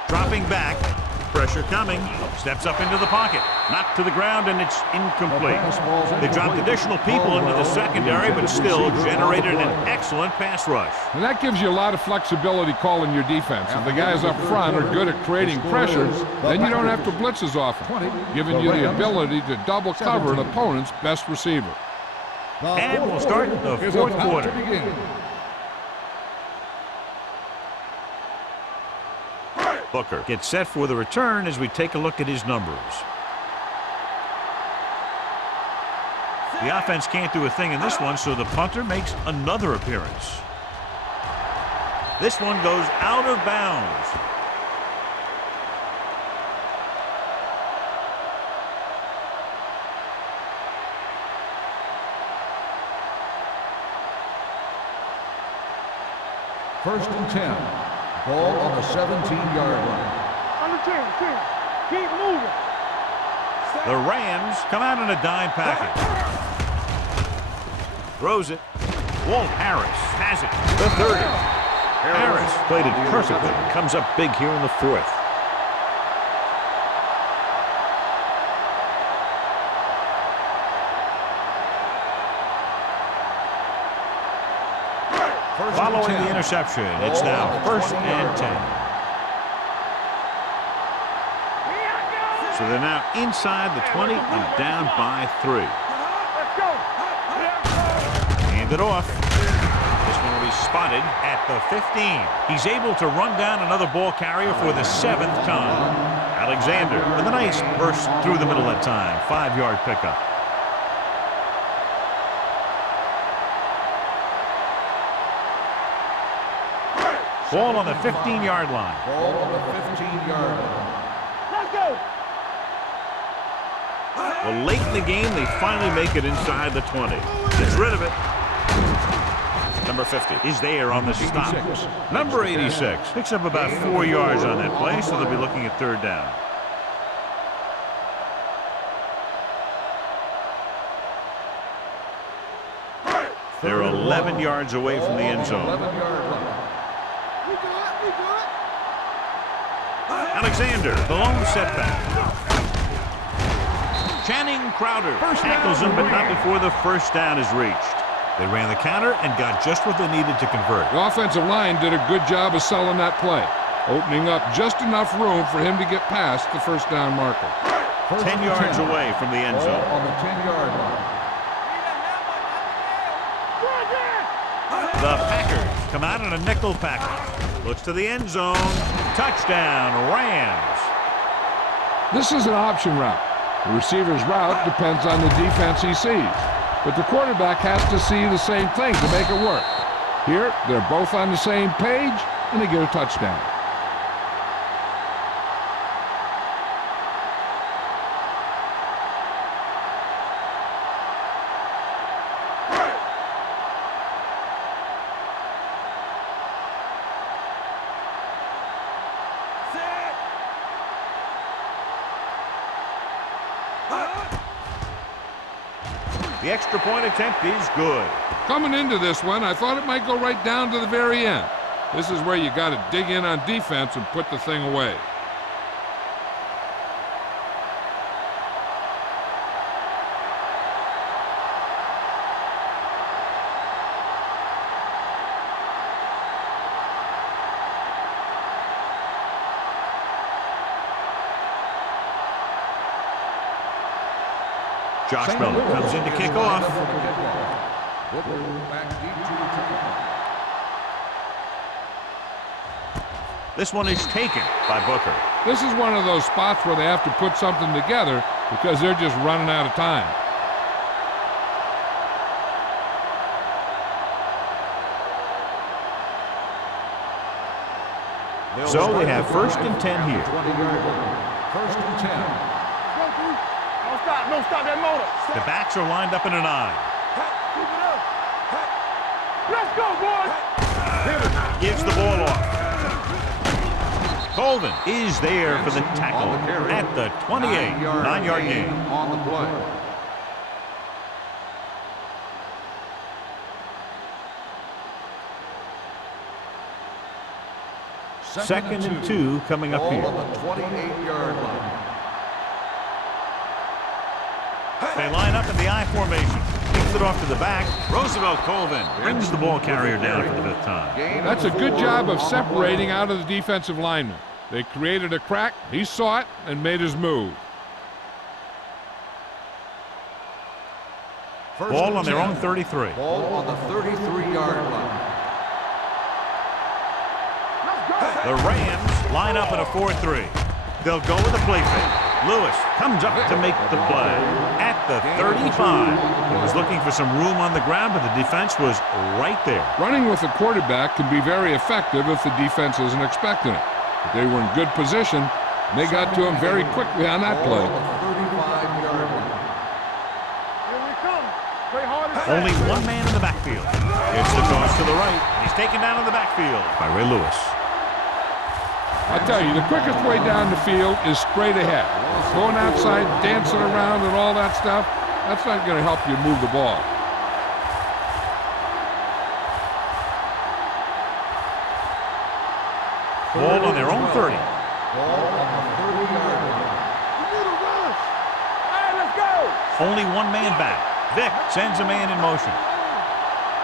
Dropping back, pressure coming, steps up into the pocket, knocked to the ground, and it's incomplete. They dropped additional people into the secondary, but still generated an excellent pass rush. And that gives you a lot of flexibility calling your defense. If the guys up front are good at creating pressure, then you don't have to blitz as often, giving you the ability to double cover an opponent's best receiver. And we'll start the 4th quarter. Booker gets set for the return as we take a look at his numbers. The offense can't do a thing in this one, so the punter makes another appearance. This one goes out of bounds. First and 10. Ball on the 17-yard line. Under 10. Keep moving. The Rams come out in a dime package. Throws it. Walt Harris has it. The 30. Harris played it perfectly. Comes up big here in the fourth. Following the interception, it's now 1st and 10. So they're now inside the 20 and down by 3. Let's go. Hand it off. This one will be spotted at the 15. He's able to run down another ball carrier for the 7th time. Alexander with a nice burst through the middle that time. 5-yard pickup. Ball on the 15-yard line. Ball on the 15-yard line. Let's go. Well, late in the game, they finally make it inside the 20. Gets rid of it. Number 50 is there on the stop. Number 86 picks up about 4 yards on that play, so they'll be looking at 3rd down. They're 11 yards away from the end zone. 11-yard line. We good. Alexander, the lone setback. Channing Crowder tackles him, but not before the 1st down is reached. They ran the counter and got just what they needed to convert. The offensive line did a good job of selling that play, opening up just enough room for him to get past the 1st down marker. 10 yards away from the end Ball zone. on the 10-yard line. The Packers come out in a nickel package. Looks to the end zone. Touchdown, Rams. This is an option route. The receiver's route depends on the defense he sees, but the quarterback has to see the same thing to make it work. Here, they're both on the same page, and they get a touchdown. The extra point attempt is good. Coming into this one, I thought it might go right down to the very end. This is where you got to dig in on defense and put the thing away. Josh Miller comes in to kick off. This one is taken by Booker. This is one of those spots where they have to put something together because they're just running out of time. So they have 1st and 10 here. 20-yard line. 1st and 10. Don't stop that motor. The backs are lined up in an eye. Keep it up. Let's go, boys. Gives the ball off. Colvin is there for the tackle at the 28. 9-yard gain. On the play. Second and 2 coming up Ball here. on the 28-yard line. They line up in the I formation. Kicks it off to the back. Roosevelt Colvin brings the ball carrier down for the 5th time. That's a good job of separating out of the defensive lineman. They created a crack, he saw it, and made his move. Ball on their own 33. Ball on the 33-yard line. The Rams line up in a 4-3. They'll go with a play fake. Lewis comes up to make the play at the 35. He was looking for some room on the ground, but the defense was right there. Running with the quarterback can be very effective if the defense isn't expecting it. But they were in good position, and they got to him very quickly on that play. Ball on the 35-yard line. Here we come. Play hard and fast. Only one man in the backfield. It's the toss to the right. He's taken down in the backfield by Ray Lewis. I tell you, the quickest way down the field is straight ahead. Going outside, dancing around and all that stuff, that's not going to help you move the ball. Ball on their own 30. Ball on the 30-yard line. You need a rush. Hey, let's go. Only one man back. Vic sends a man in motion.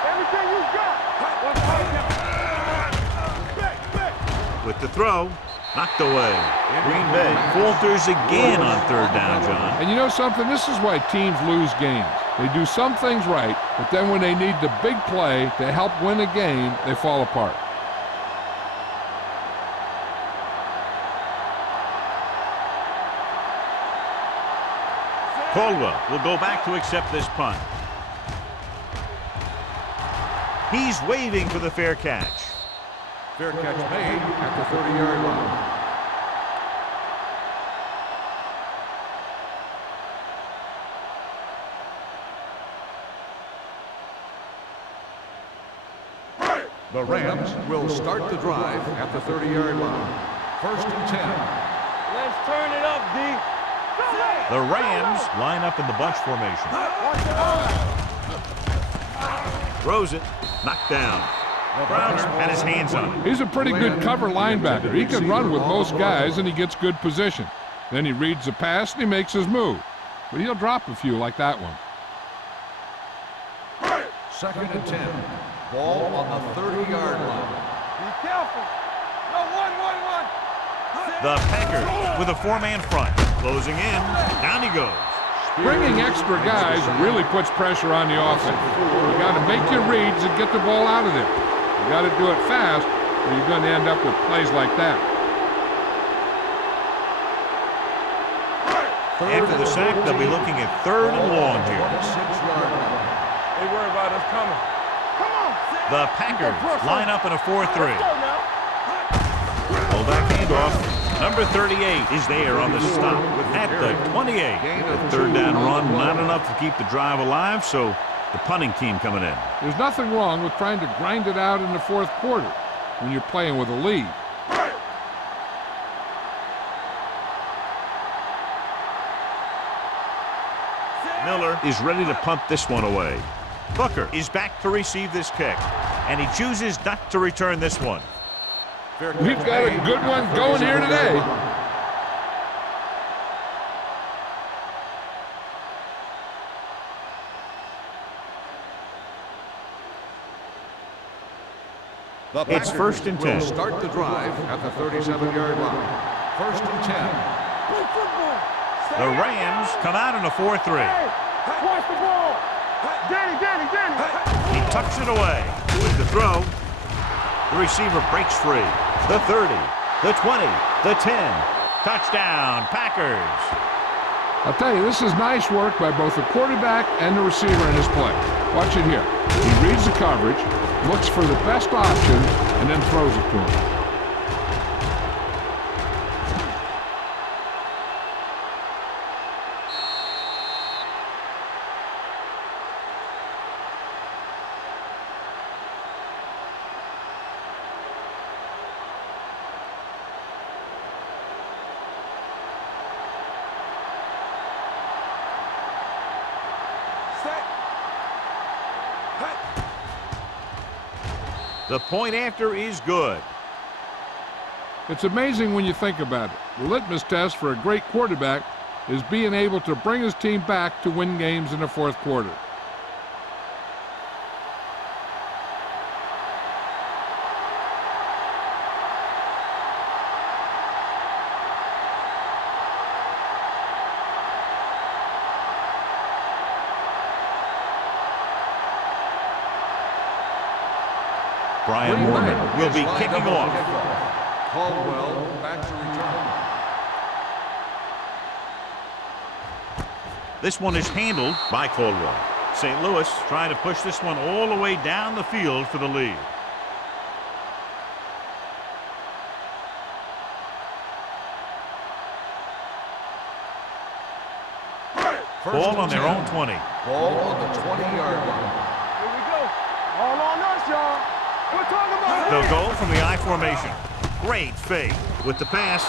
Everything you got. With the throw, knocked away. Green Bay falters again on third down, John. And you know something? This is why teams lose games. They do some things right, but then when they need the big play to help win a game, they fall apart. Caldwell will go back to accept this punt. He's waving for the fair catch. Fair catch made at the 30-yard line. The Rams will start the drive at the 30-yard line. 1st and 10. Let's turn it up, D. The Rams line up in the bunch formation. Throws it, knocked down. Browns had his hands on it. He's a pretty good cover linebacker. He can run with most guys, and he gets good position. Then he reads the pass, and he makes his move. But he'll drop a few like that one. 2nd and 10. Ball on the 30-yard line. Be careful. No, 1-1-1. The Packers with a four-man front. Closing in. Down he goes. Bringing extra guys really puts pressure on the offense. You got to make your reads and get the ball out of there. You got to do it fast, or you're going to end up with plays like that. After the sack, they'll be looking at 3rd and long here. 6-yard line. They worry about us coming. Come on. The Packers line up in a 4-3. Let's go now. Fullback handoff. Number 38 is there on the stop at the 28. The 3rd down run, not enough to keep the drive alive, so the punting team coming in. There's nothing wrong with trying to grind it out in the 4th quarter when you're playing with a lead. Miller is ready to punt this one away. Booker is back to receive this kick, and he chooses not to return this one. We've got a good one going here today. It's 1st and 10. Will start the drive at the 37-yard line. 1st and 10. The Rams come out in a 4-3. Watch the ball. Danny. He tucks it away. With the throw, the receiver breaks free. The 30, the 20, the 10. Touchdown, Packers. I'll tell you, this is nice work by both the quarterback and the receiver in his play. Watch it here. He reads the coverage, looks for the best option, and then throws it to him. The point after is good. It's amazing when you think about it. The litmus test for a great quarterback is being able to bring his team back to win games in the 4th quarter. Brian Moorman will be kicking off. Caldwell back to return. This one is handled by Caldwell. St. Louis trying to push this one all the way down the field for the lead. Ball on their own 20. Ball on the 20-yard line. Here we go. All on us, y'all. We're talking about They'll go from the I formation. Great fake. With the pass,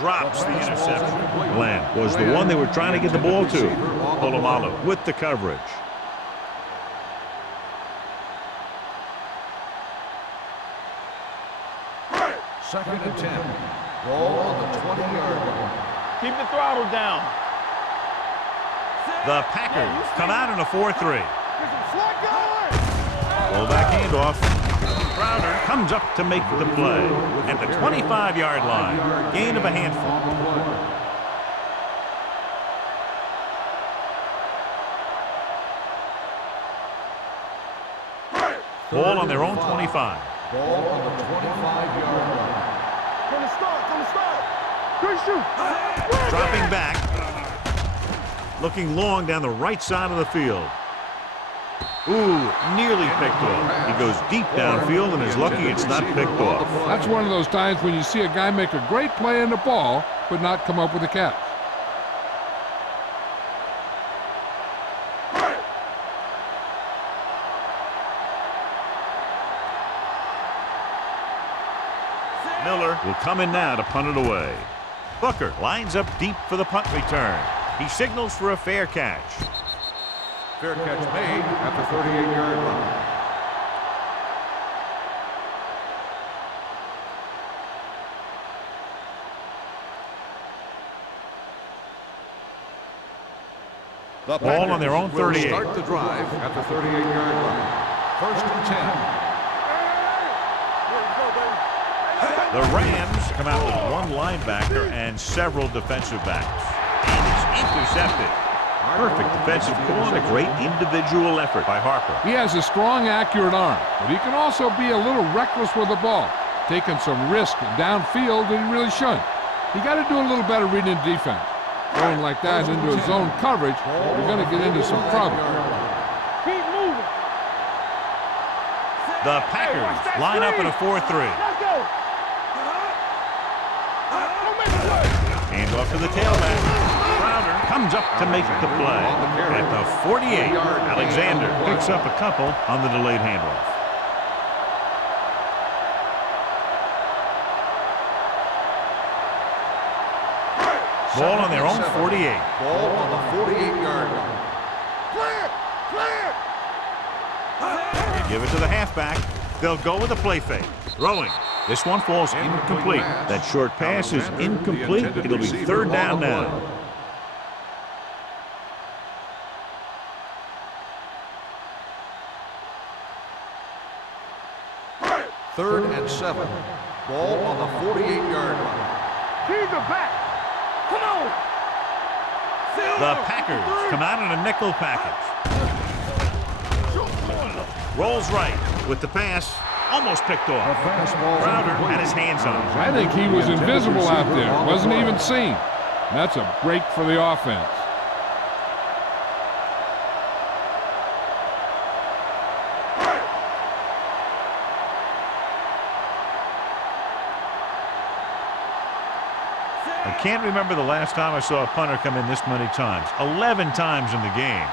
drops the interception. Glenn was the one they were trying to get the ball to. Polamalu with the coverage. Second and 10. Ball on the 20-yard line. Keep the throttle down. The Packers come out in a 4-3. Get some slack going. Fullback handoff. Crowder comes up to make the play at the 25-yard line. Gain of a handful. Ball on their own 25. Ball on the 25-yard line. From the start. Great shoot. Dropping back. Looking long down the right side of the field. Ooh, nearly picked off. He goes deep downfield and is lucky it's not picked off. That's one of those times when you see a guy make a great play in the ball, but not come up with a catch. Miller will come in now to punt it away. Booker lines up deep for the punt return. He signals for a fair catch. Fair catch made at the 38-yard line. The Ball on their own will 38. Start the drive at the 38-yard line. First and 10. The Rams come out with one linebacker and several defensive backs. And it's intercepted. Perfect defensive call and a great individual effort by Harper. He has a strong, accurate arm, but he can also be a little reckless with the ball, taking some risk downfield that he really shouldn't. You got to do a little better reading defense. Throwing like that into a zone coverage, you're going to get into some trouble. Keep moving. The Packers line up in a 4-3. Let's go. Hands off to the tailback. Crowder comes up to make the play. At the 48, Alexander picks up a couple on the delayed handoff. Ball on their own 48. Ball on the 48-yard line. They give it to the halfback. They'll go with a play fake. Throwing. This one falls incomplete. That short pass is incomplete. It'll be third down now. Third and 7. Ball on the 48-yard line. Keep the back. Come on. The Packers come out in a nickel package. Rolls right with the pass. Almost picked off. Crowder had his hands on it. I think he was invisible out there. Wasn't even seen. That's a break for the offense. I can't remember the last time I saw a punter come in this many times. 11 times in the game.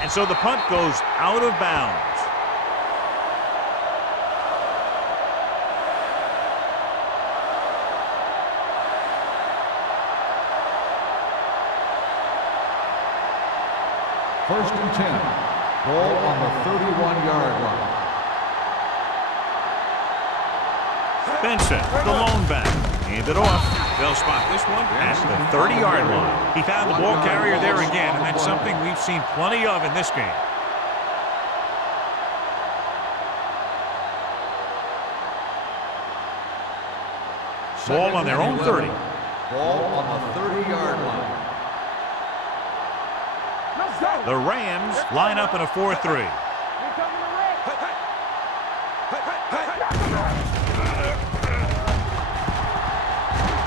And so the punt goes out of bounds. First and 10. Ball on the 31-yard line. Benson, the lone back. Hand it off. They'll spot this one at the 30-yard line. He found the ball carrier there again, and that's something we've seen plenty of in this game. Ball on their own 30. Ball on the 30-yard line. Let's go. The Rams line up in a 4-3. Here comes the red.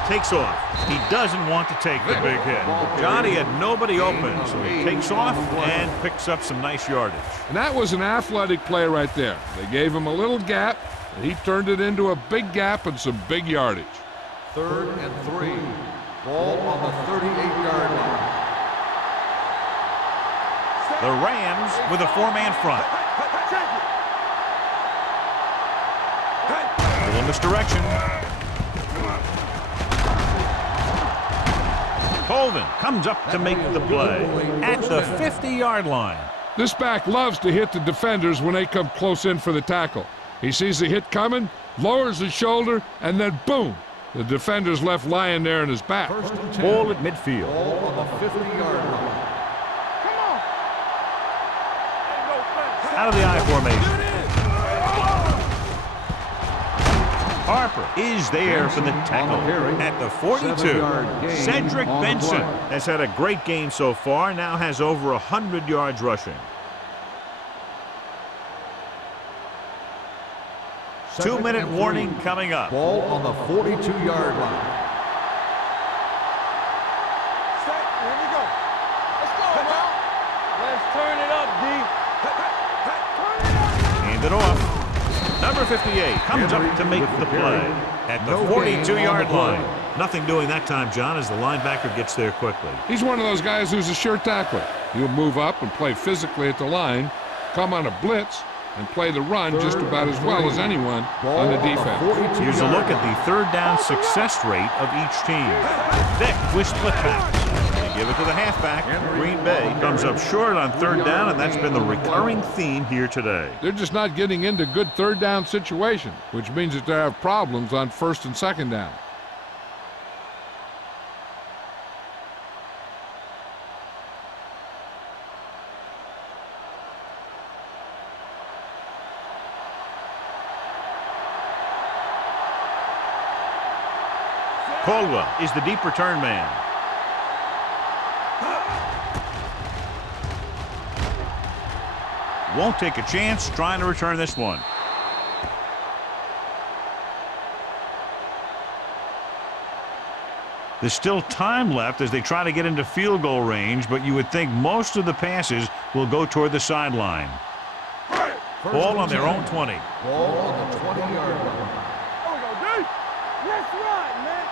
Takes off. He doesn't want to take the big hit. Johnny had nobody open, so he takes off and picks up some nice yardage. And that was an athletic play right there. They gave him a little gap, and he turned it into a big gap and some big yardage. Third and 3. Ball on the 38-yard line. The Rams with a 4-man front. A little misdirection. Colvin comes up to make the play at the 50-yard line. This back loves to hit the defenders when they come close in for the tackle. He sees the hit coming, lowers his shoulder, and then boom, the defender's left lying there in his back. First and 10. Ball at midfield. Ball on the 50-yard line. Come on. Ain't no fence. Out of the I formation. Harper is there for the tackle at the 42. 7-yard gain Cedric on the Benson play. has had a great game so far, now has over 100 yards rushing. 2-minute warning coming up. Ball on the 42-yard line. Set. Here we go. Let's go, bro. Let's turn it up, D. Turn it up. Hand it off. Number 58 comes up to make the play at the 42-yard line. Nothing doing that time, John, as the linebacker gets there quickly. He's one of those guys who's a sure tackler. He'll move up and play physically at the line, come on a blitz, and play the run just about as well as anyone on the defense. Here's a look at the third down success rate of each team. Vick with split backs. They give it to the halfback. Green Bay comes up short on third down, and that's been the recurring theme here today. They're just not getting into good third down situations, which means that they have problems on first and second down. Caldwell is the deep return man. Won't take a chance trying to return this one. There's still time left as they try to get into field goal range, but you would think most of the passes will go toward the sideline. Ball on their own 20. Ball on the 20-yard line. There we go, D. Let's ride, man.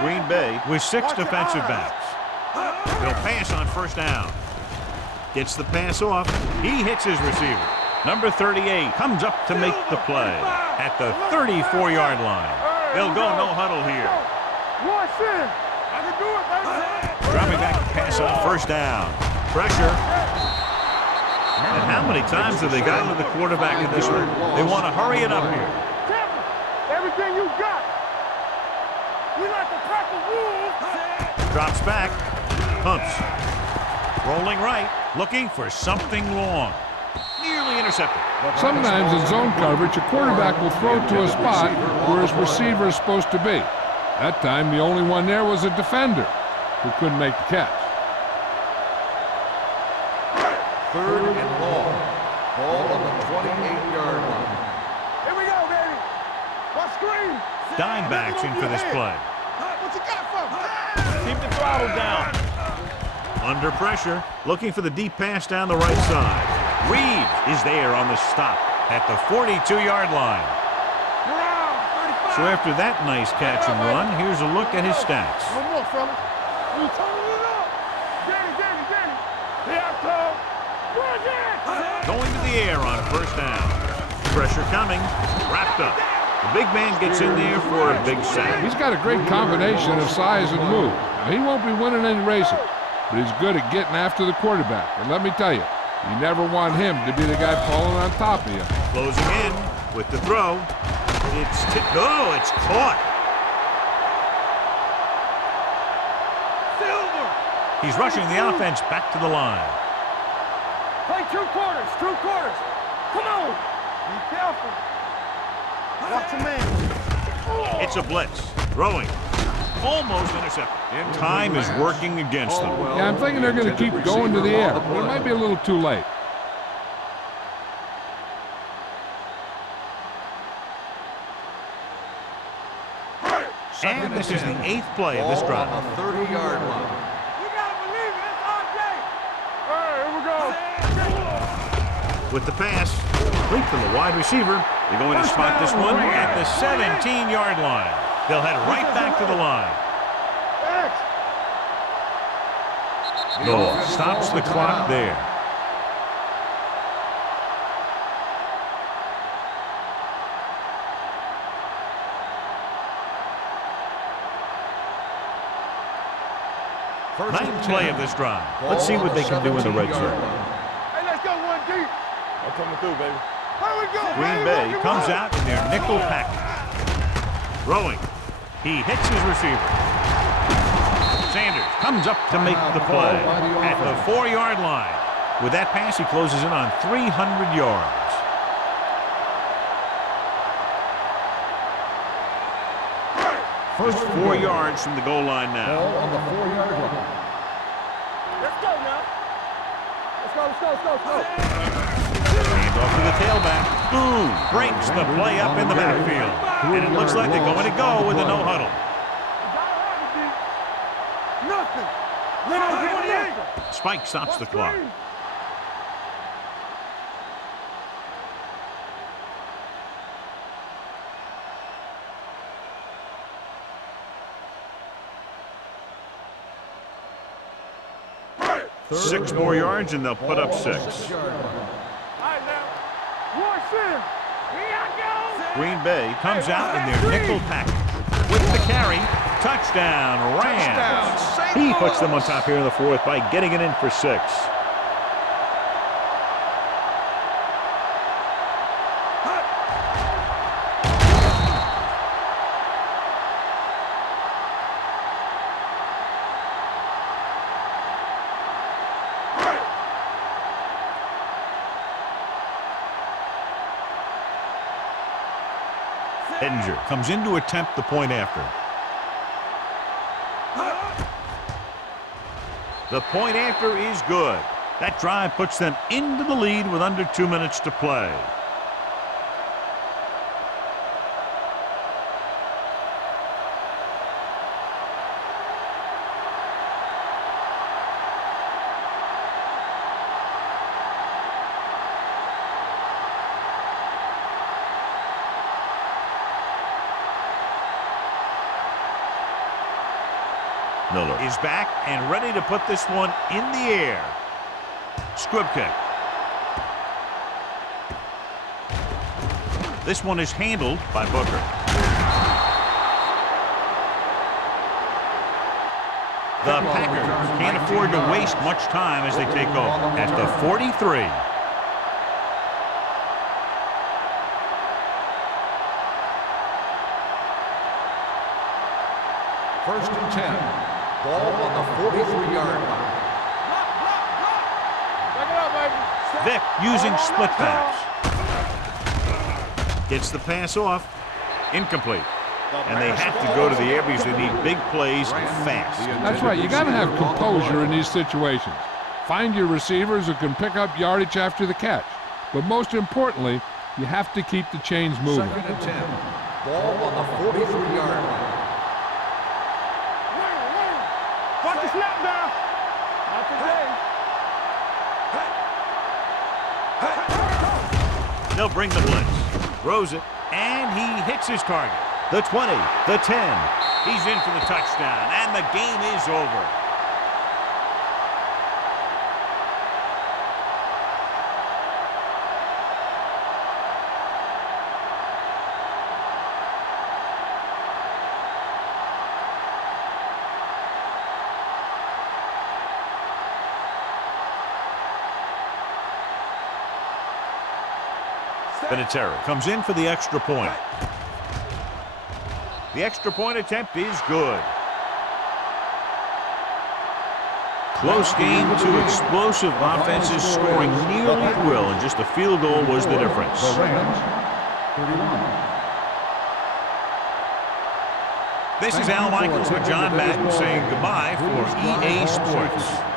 Green Bay with 6 defensive backs. They'll pass on first down. Gets the pass off. He hits his receiver. Number 38 comes up to make the play at the 34-yard line. They'll go no huddle here. Watch in. I can do it, baby. Dropping back to pass on first down. Pressure. And how many times have they gotten to the quarterback in this one? They want to hurry it up here. Everything you got. We like to crack the rules. Drops back. Pumps. Rolling right. Looking for something long. Nearly intercepted. Sometimes in zone coverage, a quarterback will throw to a spot where his receiver is supposed to be. That time, the only one there was a defender who couldn't make the catch. Third and long. Ball on the 28-yard line. Here we go, baby. Watch screen. Dime backs in for this play. What you got for me? Keep the throttle down. Under pressure, looking for the deep pass down the right side. Reed is there on the stop at the 42-yard line. So after that nice catch and run, here's a look at his stats. No more, fella. We turning it up. Danny. Here I come. Bring it. Going to the air on first down. Pressure coming. Wrapped up. The big man gets in there for a big sack. He's got a great combination of size and move. Now, he won't be winning any races, but he's good at getting after the quarterback. And let me tell you, you never want him to be the guy falling on top of you. Closing in with the throw. It's tipped. No, it's caught. Silver. He's rushing the offense back to the line. Play 2 quarters. 2 quarters. Come on. Be careful. Watch your man. It's a blitz. Throwing. Almost intercepted. Time is working against them. Yeah, I'm thinking they're going to keep going to the air, but it might be a little too late. And this is the 8th play of this drive. Ball on the 30-yard line. You gotta believe it. It's RJ. All right, here we go. With the pass, complete to the wide receiver. They're going to spot this one at the 17-yard line. They'll head right back to the line. No, stops the clock there. Ninth play of this drive. Let's see what they can do in the red zone. coming through, baby. Here we go, Green Bay comes out in their nickel package. Throwing. He hits his receiver. Sanders comes up to make the play at the 4-yard line. With that pass, he closes in on 300 yards. First 4 yards from the goal line now. Ball on the 4-yard line. Let's go now. Let's go. Hand off to the tailback. Boom! Breaks the play up in the backfield. And it looks like they're going to go with a no huddle. Nothing. Spike stops the clock. Six more yards and they'll put up 6. Green Bay comes out in their nickel package. With the carry, touchdown, Rams. He puts them on top here in the 4th by getting it in for 6. Ettinger comes in to attempt the point after. The point after is good. That drive puts them into the lead with under 2 minutes to play. Miller is back and ready to put this one in the air. Squib kick. This one is handled by Booker. The Packers can't afford to waste much time as they take over at the 43. First and 10. Ball on the 43-yard line. Back it up, baby. Vick using split pass. Gets the pass off. Incomplete. And they have to go to the air because they need big plays fast. That's right. You got to have composure in these situations. Find your receivers who can pick up yardage after the catch. But most importantly, you have to keep the chains moving. Second and 10. Ball on the 43-yard line. Watch the snap down. Not today. They'll bring the blitz. Throws it, and he hits his target. The 20, the 10. He's in for the touchdown, and the game is over. Vinatieri comes in for the extra point. The extra point attempt is good. Close game, 2 explosive offenses scoring nearly at will, and just a field goal was the difference. The Rams, 31. This is Al Michaels with John Madden saying goodbye for EA Sports.